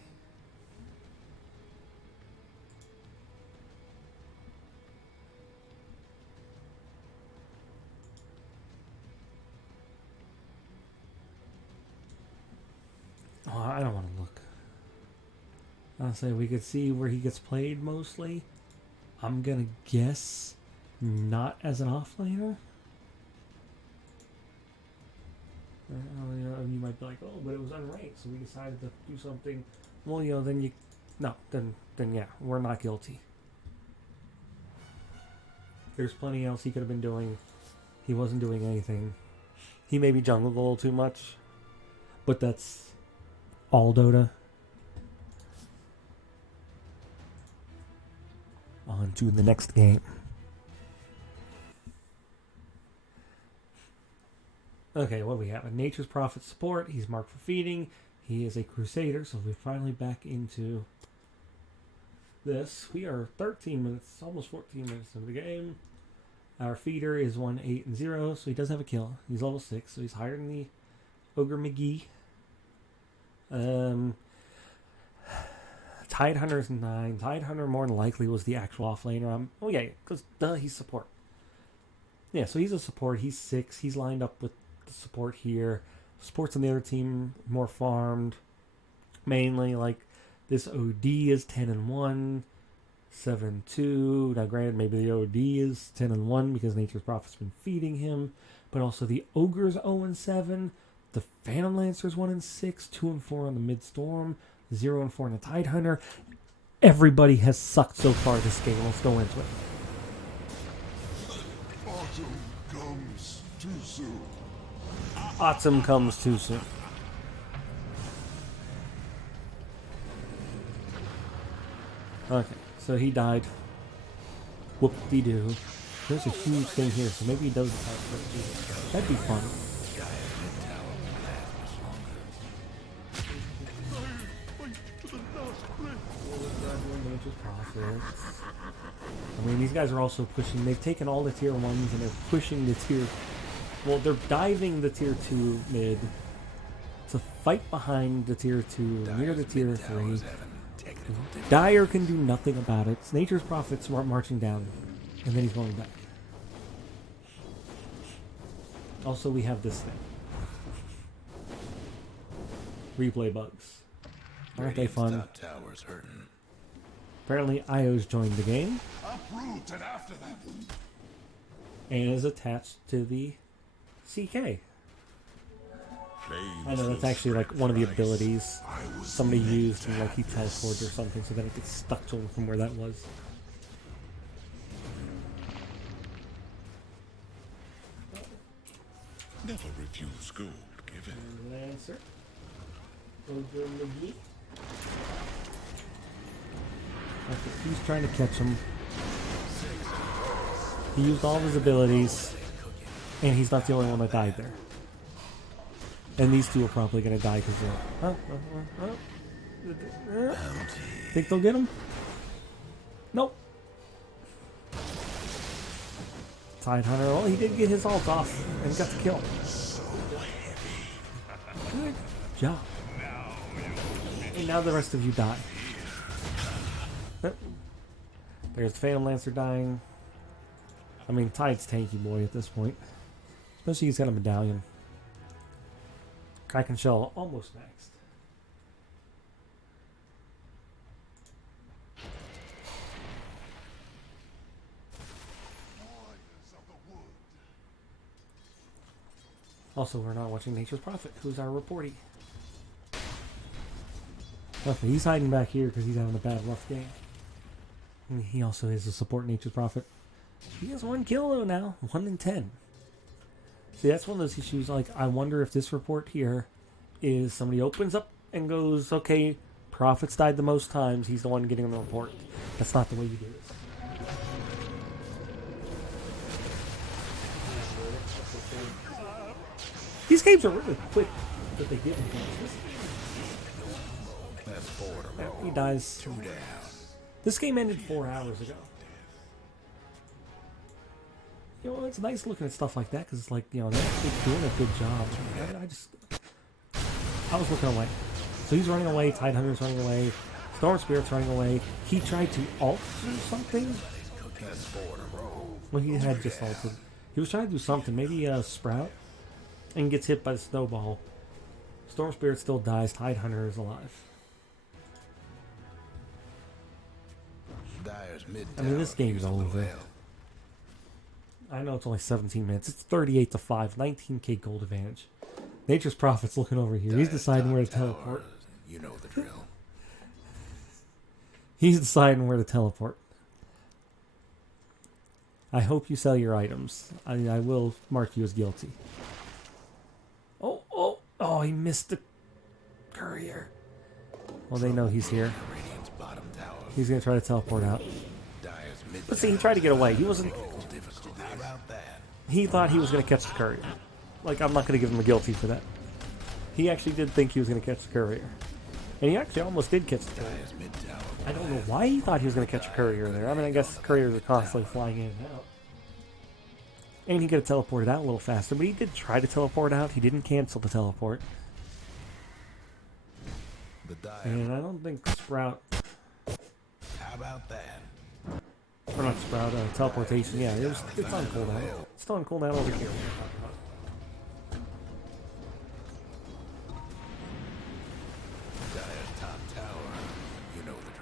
Oh, I don't want to look. I'll say we could see where he gets played mostly. I'm gonna guess not as an offlaner. You might be like, oh, but it was unranked, so we decided to do something. Well, then you, no, then yeah, we're not guilty. There's plenty else he could have been doing. He wasn't doing anything. He maybe jungled a little too much, but that's all Dota. On to the next game. Okay, what do we have? A Nature's Prophet support. He's marked for feeding. He is a Crusader, so we're finally back into this. We are 13 minutes, almost 14 minutes into the game. Our feeder is 1, 8, and 0, so he does have a kill. He's level 6, so he's higher than the Ogre McGee. Tidehunter is 9. Tidehunter more than likely was the actual offlaner. Oh yeah, because he's support. Yeah, so he's a support. He's 6. He's lined up with the support here. Supports on the other team more farmed. Mainly like this OD is 10-1, 7-2. Now granted, maybe the OD is 10-1 because Nature's Prophet's been feeding him, but also the Ogre's 0-7. The Phantom Lancer's 1-6, 2-4 on the Mid-Storm, 0-4 on the Tidehunter. Everybody has sucked so far this game. Let's go into it. Autumn comes too soon. Autumn comes too soon. Okay, so he died. Whoop-de-doo. There's a huge thing here, so maybe he does decide to. That'd be fun. I mean, these guys are also pushing. They've taken all the tier 1s and they're pushing the tier. Well, they're diving the tier 2 mid to fight behind the tier 2 near the tier 3. Dire can do nothing about it. Nature's Prophet's marching down, and then he's going back. Also, we have this thing. Replay bugs. Aren't they fun? Apparently, Io's joined the game. Uproot and after them. And is attached to the CK. I know that's actually like one of the abilities somebody used and like he teleported or something so that it gets stuck to him from where that was. Never refuse gold given. Lancer. Over McGee. Okay, he's trying to catch him. He used all of his abilities, and he's not the only one that died there. And these two are probably going to die because they're... Think they'll get him? Nope. Tidehunter, well, he did get his ult off and got the kill. Good job. And now the rest of you die. There's the Phantom Lancer dying. I mean, Tide's tanky boy at this point. Especially he's got a medallion. Kraken Shell almost maxed. Also, we're not watching Nature's Prophet, who's our reportee. Nothing. He's hiding back here because he's having a bad, rough game. And he also is a support Nature's Prophet. He has 1 kill though now, 1 in 10. See, that's one of those issues. Like, I wonder if this report here is somebody opens up and goes, "Okay, Prophet's died the most times. He's the one getting the report." That's not the way you do this. These games are really quick that they get into. He dies. This game ended 4 hours ago. You know, it's nice looking at stuff like that because it's like, you know, they're actually doing a good job. I was looking away. So he's running away, Tidehunter's running away, Storm Spirit's running away. He tried to ult or something? Well, he had just ulted. He was trying to do something, maybe a Sprout, and gets hit by the snowball. Storm Spirit still dies, Tidehunter is alive. I mean, this game's over. I know it's only 17 minutes. It's 38-5, 19k gold advantage. Nature's Prophet's looking over here. He's deciding where to teleport. You know the drill. He's deciding where to teleport. I hope you sell your items. I will mark you as guilty. Oh, he missed the courier. Well, they know he's here. He's going to try to teleport out. But see, he tried to get away. He wasn't... He thought he was going to catch the courier. Like, I'm not going to give him a guilty for that. He actually did think he was going to catch the courier. And he actually almost did catch the courier. I don't know why he thought he was going to catch a courier there. I mean, I guess couriers are constantly flying in and out. And he could have teleported out a little faster, but he did try to teleport out. He didn't cancel the teleport. And I don't think Sprout... How about that? Or not Sprout, teleportation. Yeah, it's on cooldown. It's still on cooldown over here. Dire's top tower. You know the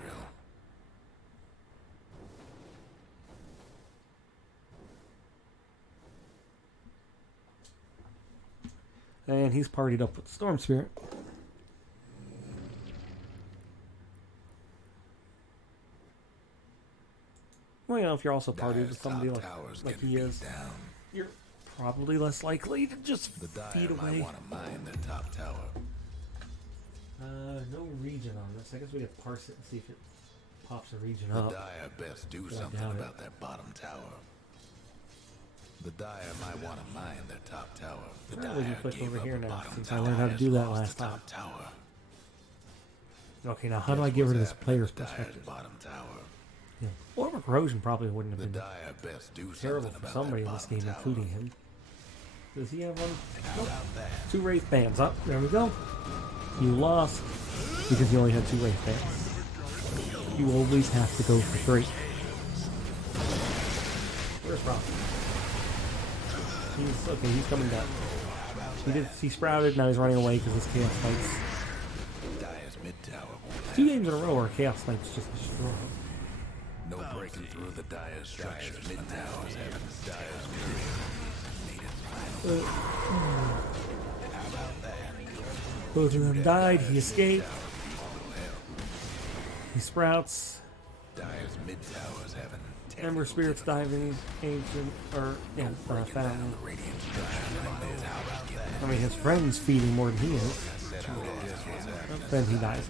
drill. And he's partied up with Storm Spirit. Well, you know, if you're also partied with somebody like he is, you're probably less likely to just feed away. Might want to mine their top tower. No region on this. I guess we could parse it and see if it pops a region The up. Dire best do Yeah, something doubt it. about that bottom tower. The Dire might want to mine their top tower. The Well, we can Dire click gave over up here the now, bottom since I tower, learned how to has do that lost last the time. top tower. Okay, now how do I get rid of this player's The Dire's perspective? bottom tower. Yeah. Orb Corrosion probably wouldn't have The been Dire best do terrible something for about somebody that in this bottom game, tower. including him. Does he have one? How about that? 2 Wraith Bands. Up, there we go. You lost because you only had 2 Wraith Bands. You always have to go for 3. Where's Prophet? He's coming down. He sprouted, now he's running away because his Chaos Knights. Dire's mid tower won't last. 2 games in a row where Chaos Knights just destroy him. No breaking through the Dire's structures. Mid towers having the Dire's courier. Need its final. Both of them died, he escaped. He sprouts. Dire's mid towers having Ember Spirit's diving, Ancient, or, yeah, Fountain. I mean, his friend's feeding more than he is. Then he dies.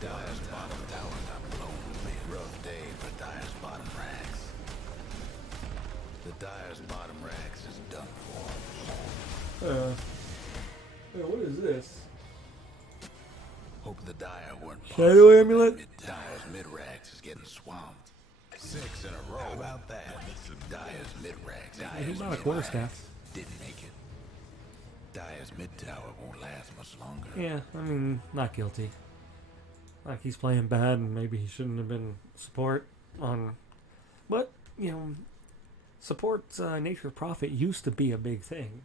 rough day for Dire's bottom racks. The Dire's bottom racks is done for. What is this? Hope the Dire weren't. Shadow Amulet? Dire's mid racks is getting swamped. 6 in a row. How about that? Dire's mid racks. He's not a quarterstaff. Didn't make it. Dire's mid tower won't last much longer. Yeah, I mean, not guilty. Like, he's playing bad and maybe he shouldn't have been support on... But, you know, support Nature's Prophet used to be a big thing.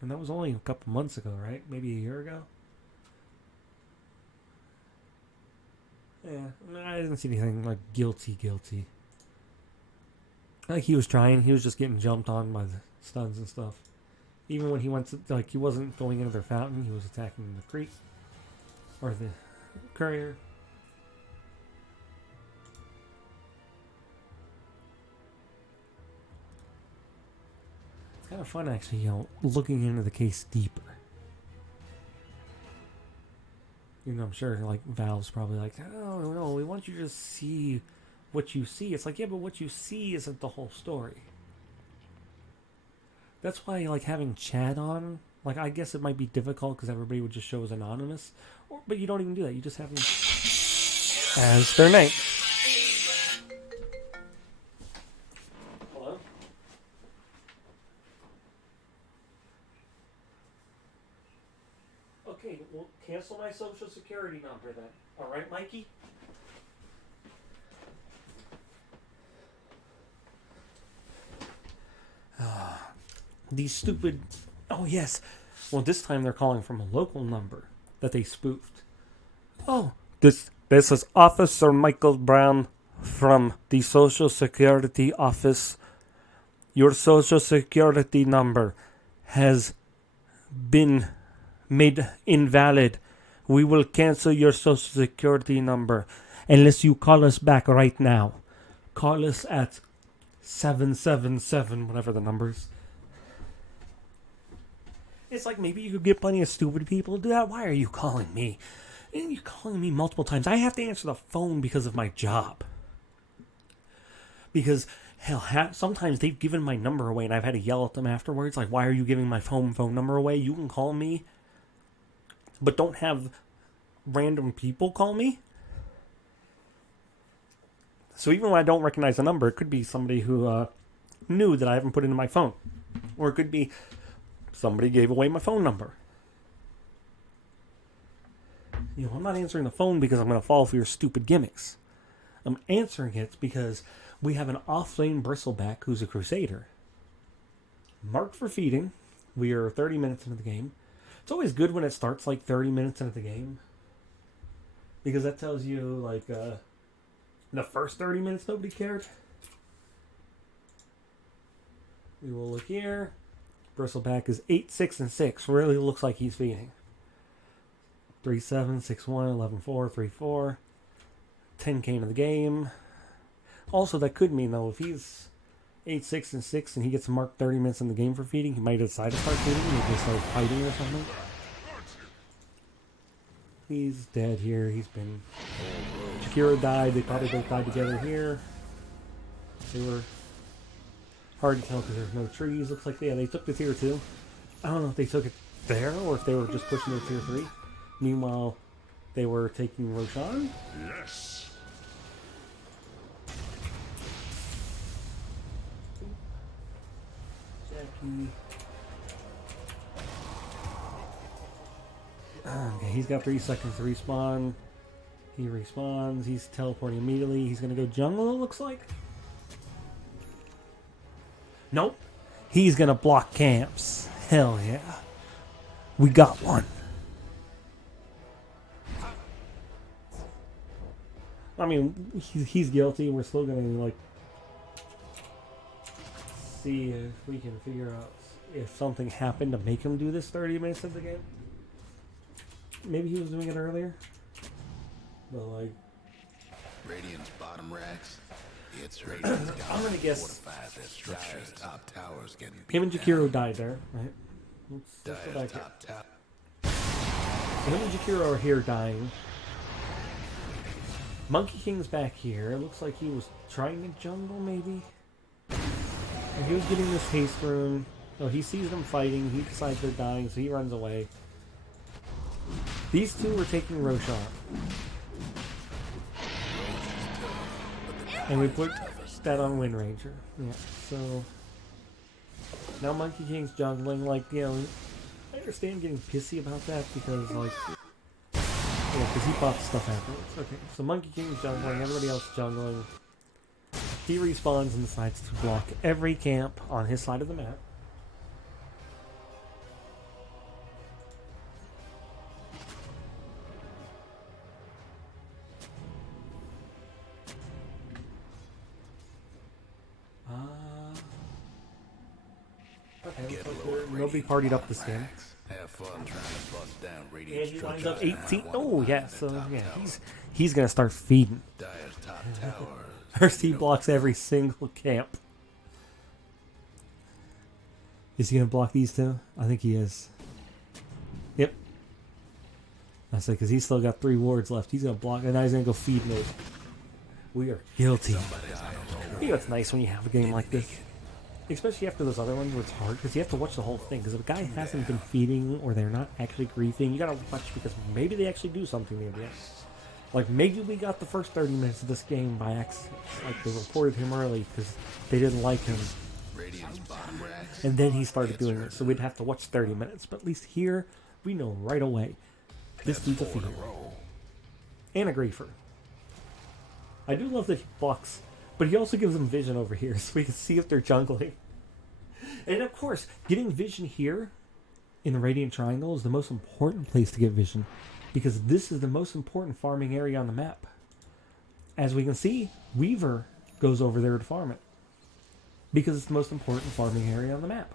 And that was only a couple months ago, right? Maybe a year ago? Yeah, I mean, I didn't see anything, like, guilty. Like, he was trying. He was just getting jumped on by the stuns and stuff. Even when he went to, like, he wasn't going into their fountain. He was attacking the creek. Or the courier. It's kind of fun, actually, you know, looking into the case deeper. You know, I'm sure, like, Valve's probably like, oh, no, we want you to just see what you see. It's like, yeah, but what you see isn't the whole story. That's why, like, having chat on, like, I guess it might be difficult because everybody would just show as anonymous. But you don't even do that. You just have them as their name. Hello? Okay, well, cancel my social security number then. Alright, Mikey? These stupid... Oh, yes. Well, this time they're calling from a local number that they spoofed. Oh, this is Officer Michael Brown from the Social Security Office. Your Social Security number has been made invalid. We will cancel your Social Security number unless you call us back right now. Call us at 777, whatever the numbers. It's like maybe you could get plenty of stupid people to do that. Why are you calling me? And you're calling me multiple times. I have to answer the phone because of my job. Because, hell, sometimes they've given my number away and I've had to yell at them afterwards. Like, why are you giving my phone number away? You can call me, but don't have random people call me. So even when I don't recognize the number, it could be somebody who knew that I haven't put into my phone. Or it could be somebody gave away my phone number. You know, I'm not answering the phone because I'm going to fall for your stupid gimmicks. I'm answering it because we have an off-lane Bristleback who's a Crusader. Marked for feeding. We are 30 minutes into the game. It's always good when it starts like 30 minutes into the game. Because that tells you, like, the first 30 minutes nobody cared. We will look here. Bristleback is 8, 6, and 6. Really looks like he's feeding. 3, 7, 6, 1, 11, 4, 3, 4. 10k into the game. Also, that could mean, though, if he's 8, 6, and 6 and he gets marked 30 minutes in the game for feeding, he might decide to start feeding. Maybe start fighting or something. He's dead here. He's been... Jakiro died. They probably both died together here. They were hard to tell because there's no trees. Looks like, yeah, they took the tier 2. I don't know if they took it there or if they were just pushing to tier 3. Meanwhile, they were taking Roshan. Yes. Jackie. Okay, he's got 3 seconds to respawn. He respawns. He's teleporting immediately. He's going to go jungle, it looks like. Nope. He's going to block camps. Hell yeah. We got one. I mean, he's guilty. We're still going to, like, see if we can figure out if something happened to make him do this 30 minutes of the game. Maybe he was doing it earlier. But, like... Radiant's bottom racks. It's Radiant's I'm going to guess... fortified their structures. Top towers getting him and Jakiro died there, right? Let's go Dyer's back top tower. here. Him and Jakiro are here dying. Monkey King's back here. It looks like he was trying to jungle, maybe? And he was getting this haste rune. Oh, he sees them fighting. He decides they're dying, so he runs away. These two were taking Roshan. And we put that on Wind Ranger. Yeah, so... Now Monkey King's jungling, like, you know... I understand getting pissy about that because, like... Yeah, because he pops stuff afterwards. Okay, so Monkey King's jungling, everybody else jungling. He respawns and decides to block every camp on his side of the map. Okay, looks like nobody partied up this game. Have fun trying to bust down And Radiant's he lines structures. up 18. Oh, yeah, so yeah, he's gonna start feeding. Dyer's top towers. First, he blocks every single camp. Is he gonna block these two? I think he is. Yep. I said because he's still got 3 wards left. He's gonna block, and now he's gonna go feed mid. We are guilty. You know it's nice when you have a game like this, especially after those other ones where it's hard because you have to watch the whole thing. Because if a guy hasn't been feeding or they're not actually griefing, you gotta watch because maybe they actually do something near the end. Like maybe we got the first 30 minutes of this game by accident. Like they reported him early because they didn't like him. Radiant's bottom racks. And then he started doing it, so we'd have to watch 30 minutes. But at least here, we know right away. This dude's a feeder. And a griefer. I do love that he blocks, but he also gives them vision over here so we can see if they're jungling. And of course, getting vision here in the Radiant Triangle is the most important place to get vision, because this is the most important farming area on the map. As we can see, Weaver goes over there to farm it, because it's the most important farming area on the map.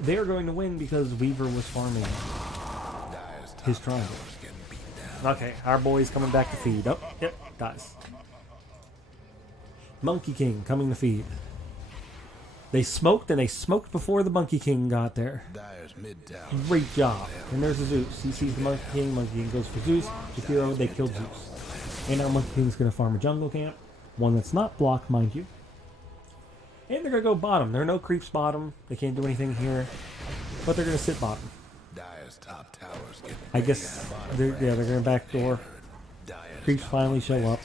They are going to win because Weaver was farming his triangle. Okay, our boy's coming back to feed. Oh, yep, dies. Monkey King coming to feed. They smoked, and they smoked before the Monkey King got there. Great job. And there's the Zeus. He sees the Monkey King goes for Zeus. Shakiro, they killed Zeus. And now Monkey King's going to farm a jungle camp. One that's not blocked, mind you. And they're going to go bottom. There are no creeps bottom. They can't do anything here. But they're going to sit bottom. I guess they're going to backdoor. Creeps finally show up.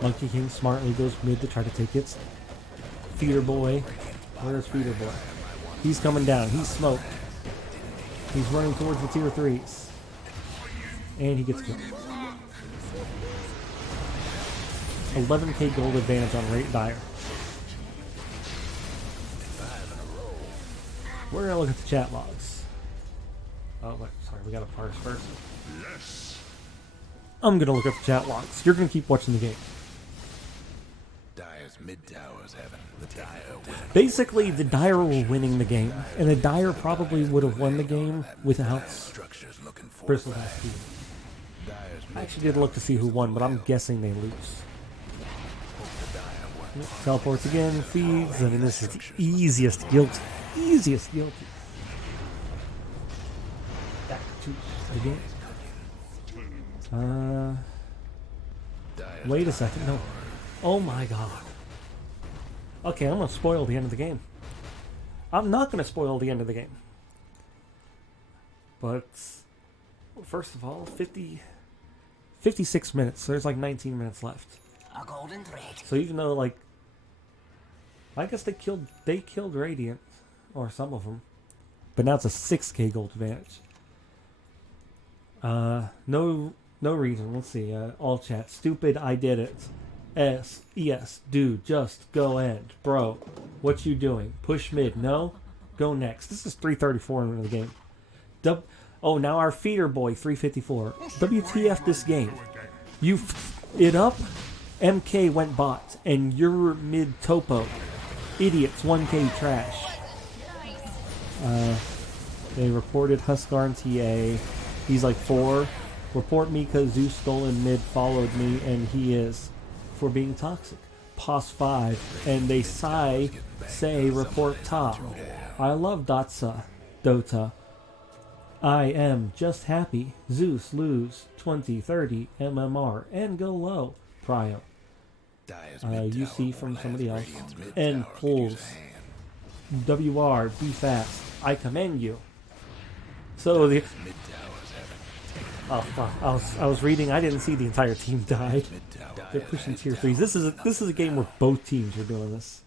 Monkey King smartly goes mid to try to take it. Feeder boy. Where's Feeder boy? He's coming down. He's smoked. He's running towards the tier 3s. And he gets killed. 11k gold advantage on Rate Dire. We're going to look at the chat logs. Oh, wait, sorry, we got to parse first. Yes. I'm going to look at the chat logs. You're going to keep watching the game. Dire's mid towers having the Dire winning. Basically, the Dire were winning the game, and the Dire probably would have won the game without Bristleback. I actually did look to see who won, but I'm guessing they lose. Teleports again, feeds, and this is the easiest guilty. Easiest guilty. Back to the game. Wait a second, no. Oh my god. Okay, I'm gonna spoil the end of the game. I'm not gonna spoil the end of the game. But, first of all, 56 minutes. So there's like 19 minutes left. A golden thread. So even though, like, I guess they killed Radiant, or some of them, but now it's a 6k gold advantage. No reason. Let's see. All chat. Stupid. I did it. Yes. Dude, just go end, bro. What you doing? Push mid. No. Go next. This is 334 into the game. Oh, now our feeder boy 354. WTF this game? You it up. MK went bot, and you're mid topo. Idiots, 1k trash. They reported Huskar and TA. He's like 4. Report me because Zeus stole in mid, followed me, and he is for being toxic. Pos 5, and they say report top. I love Dota. I am just happy. Zeus lose 20-30 MMR and go low. Prio. UC from somebody else. End pulls. WR, be fast. I commend you. So the I was reading. I didn't see the entire team died. They're pushing tier 3s. This is a game where both teams are doing this.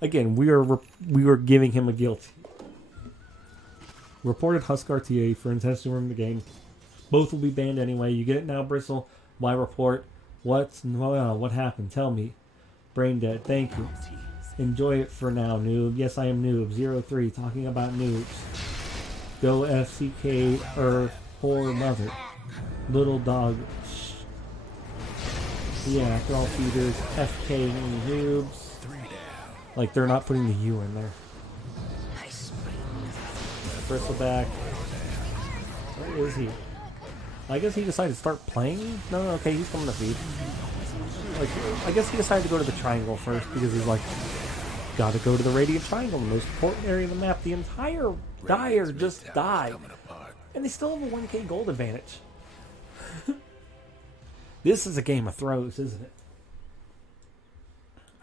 Again, we were giving him a guilty. Reported Huskar TA for intentionally ruining the game. Both will be banned anyway. You get it now, Bristle. Why report? What happened? Tell me. Brain dead. Thank you. Enjoy it for now, noob. Yes, I am noob. 03 talking about noobs. Go FCK poor mother. Little dog. Yeah, after all feeders, FK noobs. Like they're not putting the U in there. Bristleback. Where is he? I guess he decided to start playing? No, okay, he's coming to feed. Like, I guess he decided to go to the triangle first because he's like, gotta go to the Radiant Triangle, the most important area of the map. The entire Dire just died. And they still have a 1k gold advantage. This is a game of throws, isn't it?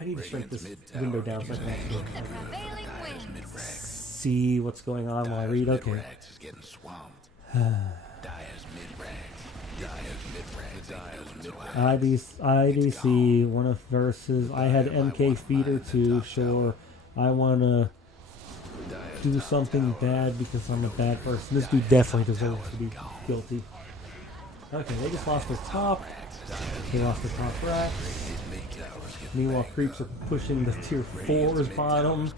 I need to shrink this window down so I can actually see what's going on while I read. Okay. IDC, one of versus. I had MK feeder too, sure. I wanna do something bad because I'm a bad person. This dude definitely deserves to be guilty. Okay, they just lost their top. They lost their top rack. Meanwhile, creeps are pushing the tier 4's bottom.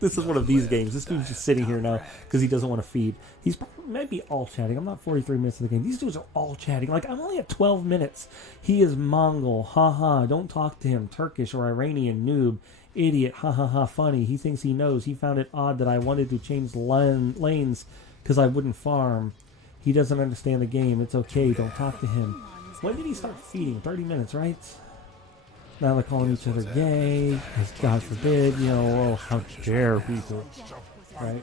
This is one of these games. This dude's just sitting here now because he doesn't want to feed. He's maybe all chatting. I'm not 43 minutes of the game. These dudes are all chatting. Like, I'm only at 12 minutes. He is Mongol. Haha. Don't talk to him. Turkish or Iranian noob. Idiot. Ha ha ha. Funny. He thinks he knows. He found it odd that I wanted to change lanes because I wouldn't farm. He doesn't understand the game. It's okay. Don't talk to him. When did he start feeding? 30 minutes, right? Now they're calling each other gay. As God forbid, you know, oh, how dare people. Right?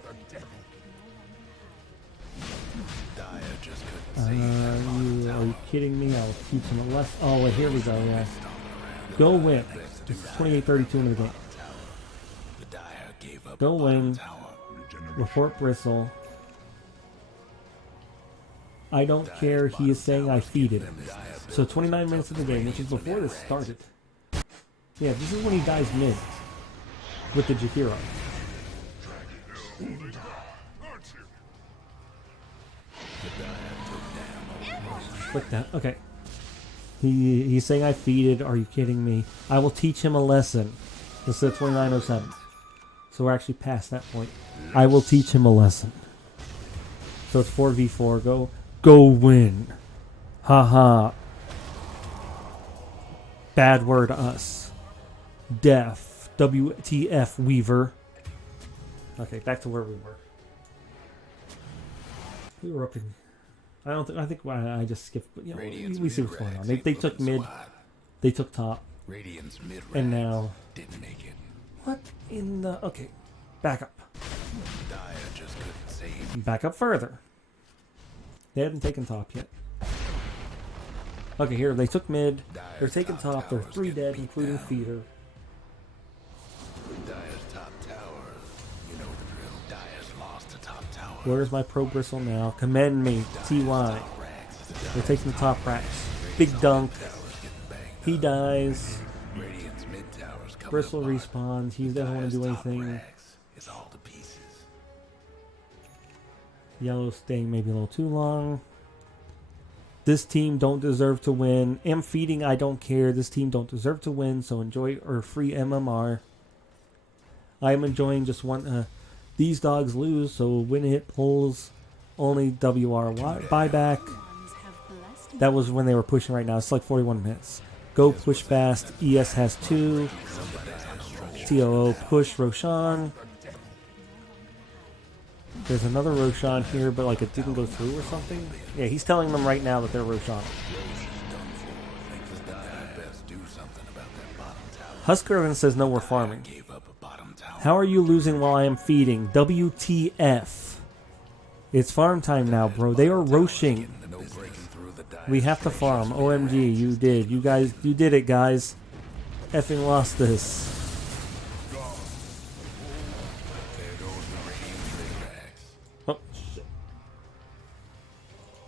Are you kidding me? I'll teach him a lesson. Oh, wait, here we go, yeah. Go win. It's 28-32 in the game. Go win. Report Bristle. I don't care. He is saying I feeded him. So 29 minutes of the game, which is before this started. Yeah, this is when he dies mid. With the Jahiro. Click that. Okay. He's saying I feeded. Are you kidding me? I will teach him a lesson. This is 29:07. So we're actually past that point. I will teach him a lesson. So it's 4v4. Go win. Haha. Bad word us. Death. WTF Weaver. Okay, back to where we were. We were up in... I think I just skipped... You know, we see what's going on. They took mid. They took top. And now... Didn't make it. What in the... Okay. Back up. Back up further. They hadn't taken top yet. Okay, here, they took mid. They're taking top. They're 3 dead, including Feeder. Where's my pro Bristle now? Commend me. TY. They're taking the top racks. Big dunk. He dies. Bristle respawns. He doesn't want to do anything. Yellow staying maybe a little too long. This team don't deserve to win. Am feeding, I don't care. This team don't deserve to win, so enjoy or free MMR. I am enjoying just one. These dogs lose, so win hit pulls only WR buyback. That was when they were pushing right now. It's like 41 minutes. Go push fast. ES has 2. TOO push Roshan. There's another Roshan here, but like it didn't go through or something. Yeah, he's telling them right now that they're Roshan. Husker says no, we're farming. How are you losing while I am feeding? WTF. It's farm time now, bro. They are roshing. We have to farm. OMG, you did. You did it, guys. Effing lost this. Oh, shit.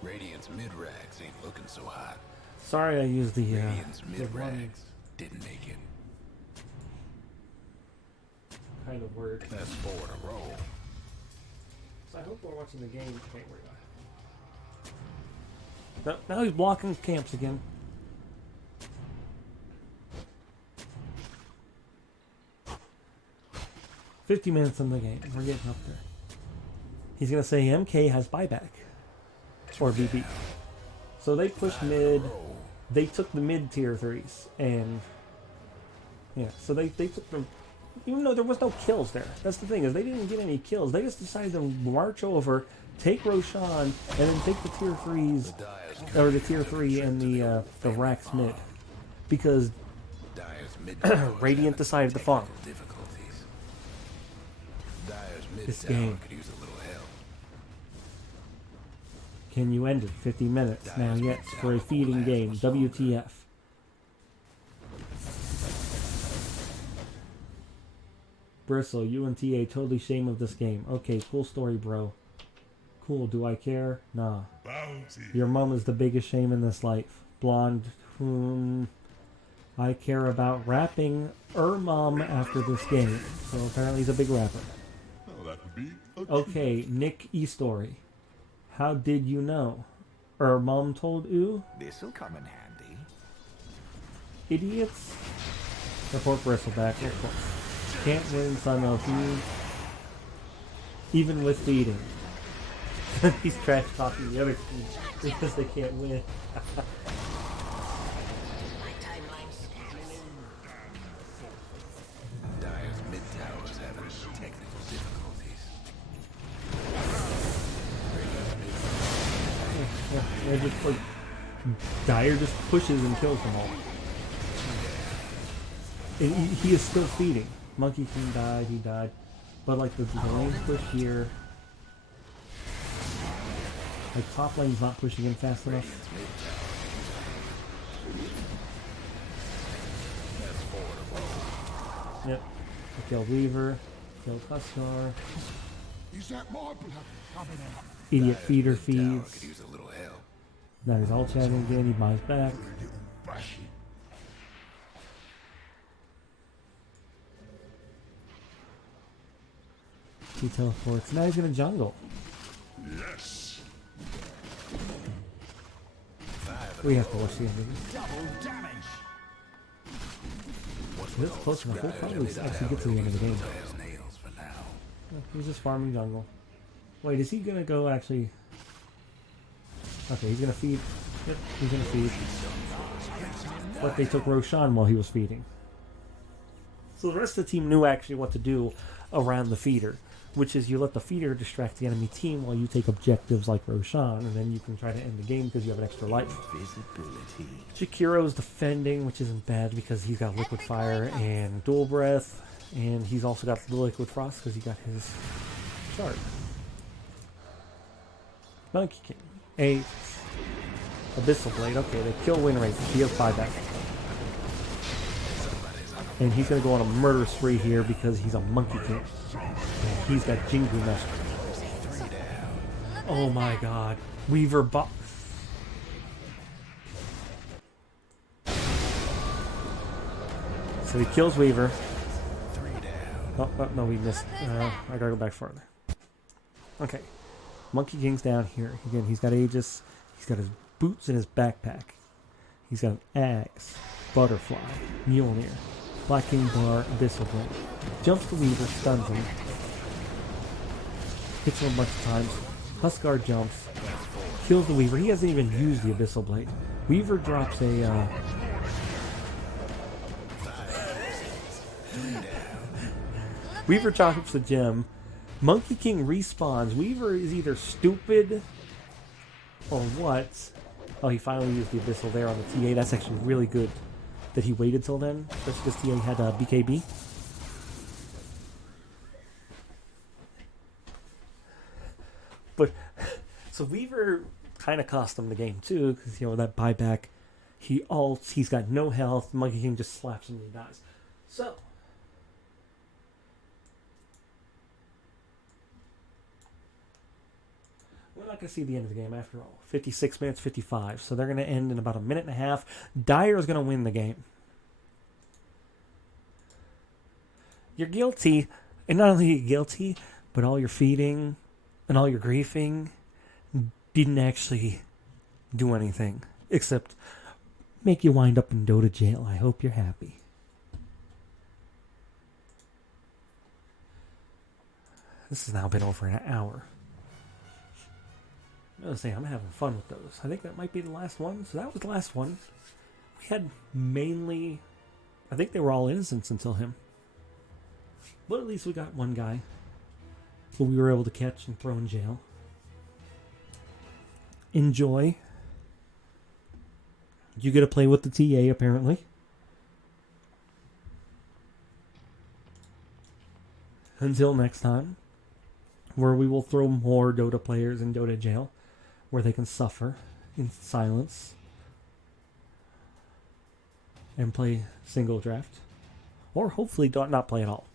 Radiant's mid-rags ain't looking so hot. Sorry I used the, Radiant's mid-rags didn't make it. kind of word. That's 4 in a row. So I hope we're watching the game. Can't worry about it. Now he's blocking camps again. $50 minutes in the game. We're getting up there. He's going to say MK has buyback. Or BB. So they pushed mid. They took the mid tier 3s. And... yeah, so they took them... even though there was no kills there. That's the thing, is they didn't get any kills. They just decided to march over, take Roshan, and then take the tier 3s, or the tier 3 and the Rax mid. Because Radiant decided to farm. This game. Can you end it? 50 minutes. Now, yes, for a feeding game. WTF. Bristle, UNTA, totally shame of this game. Okay, cool story, bro. Cool, do I care? Nah. Your mom is the biggest shame in this life. Blonde, I care about rapping mom after this game. So apparently he's a big rapper. that be a Okay, Nick E. Story. How did you know? Or mom told you? This'll come in handy. Idiots. Report Bristleback, of course. Can't win, son of you. Even with feeding. He's trash talking the other team because they can't win. Dyer's mid tower's having technical difficulties. Yeah, just like Dyer just pushes and kills them all. And he is still feeding. Monkey King died, he died. But like the lane's push here. Like top lane's not pushing in fast enough. Yep. I killed Weaver, killed Huskar. Is that my blood coming out? Idiot feeder Tower feeds. could use a little help. Now he's all chatting again, he buys back. You bash it. He teleports. Now he's gonna jungle. Yes. We have to watch the end of this. Double damage. This is close enough. We'll probably actually get to the end of the game. Dyer's nails for now. He's just farming jungle. Wait, is he gonna go actually? Okay, he's gonna feed. Yep, he's gonna feed. But they took Roshan while he was feeding. So the rest of the team knew actually what to do around the feeder, which is you let the feeder distract the enemy team while you take objectives like Roshan, and then you can try to end the game because you have an extra life. Visibility. Shakiro's defending, which isn't bad because he's got Liquid Fire and Dual Breath, and he's also got the Liquid Frost because he got his shard. Monkey King. Ace. Abyssal Blade. Okay, they kill Win Rate. He has buyback. And he's going to go on a murder spree here because he's a Monkey King. And he's got Jingu Master. Oh my god. Weaver bot. So he kills Weaver. Oh, no, we missed. I gotta go back further. Okay. Monkey King's down here. Again, he's got Aegis. He's got his boots in his backpack. He's got an axe, butterfly, Mjolnir, Black King Bar, Abyssal Blade. Jumps the Weaver, stuns him. Hits him a bunch of times. Huskar jumps. Kills the Weaver. He hasn't even used the Abyssal Blade. Weaver drops a... Weaver drops the gem. Monkey King respawns. Weaver is either stupid or what? Oh, he finally used the Abyssal there on the TA. That's actually really good that he waited till then, especially because TA had BKB. But, so Weaver kind of cost him the game too, because, you know, that buyback, he ults, he's got no health, Monkey King just slaps him and he dies. So, we're not going to see the end of the game after all. 56 minutes, 55. So they're going to end in about a minute and a half. Dyer is going to win the game. You're guilty. And not only are you guilty, but all your feeding and all your griefing didn't actually do anything. Except make you wind up in Dota jail. I hope you're happy. This has now been over an hour. I was saying, I'm having fun with those. I think that might be the last one. So that was the last one. We had mainly... I think they were all innocents until him. But at least we got one guy who we were able to catch and throw in jail. Enjoy. You get to play with the TA, apparently. Until next time, where we will throw more Dota players in Dota jail, where they can suffer in silence and play single draft, or hopefully not play at all.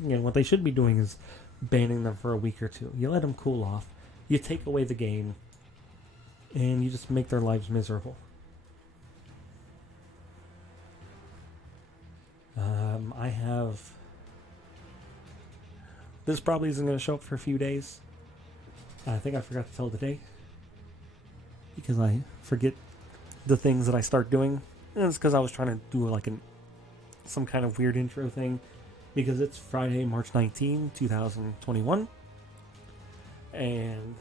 You know, what they should be doing is banning them for a week or two. You let them cool off, you take away the game, and you just make their lives miserable. I have This probably isn't going to show up for a few days. I think I forgot to tell today. Because I forget the things that I start doing. And it's because I was trying to do like some kind of weird intro thing. Because it's Friday, March 19, 2021. And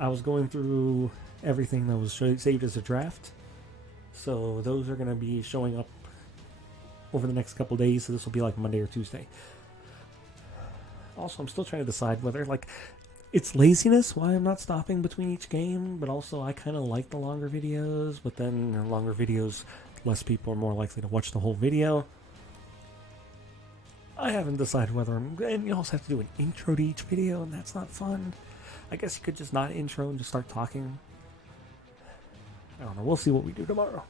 I was going through everything that was saved as a draft. So those are going to be showing up over the next couple days. So this will be like Monday or Tuesday. Also, I'm still trying to decide whether, like, it's laziness why I'm not stopping between each game, but also I kind of like the longer videos, but then longer videos, less people are more likely to watch the whole video. I haven't decided whether and you also have to do an intro to each video, and that's not fun. I guess you could just not intro and just start talking. I don't know, we'll see what we do tomorrow.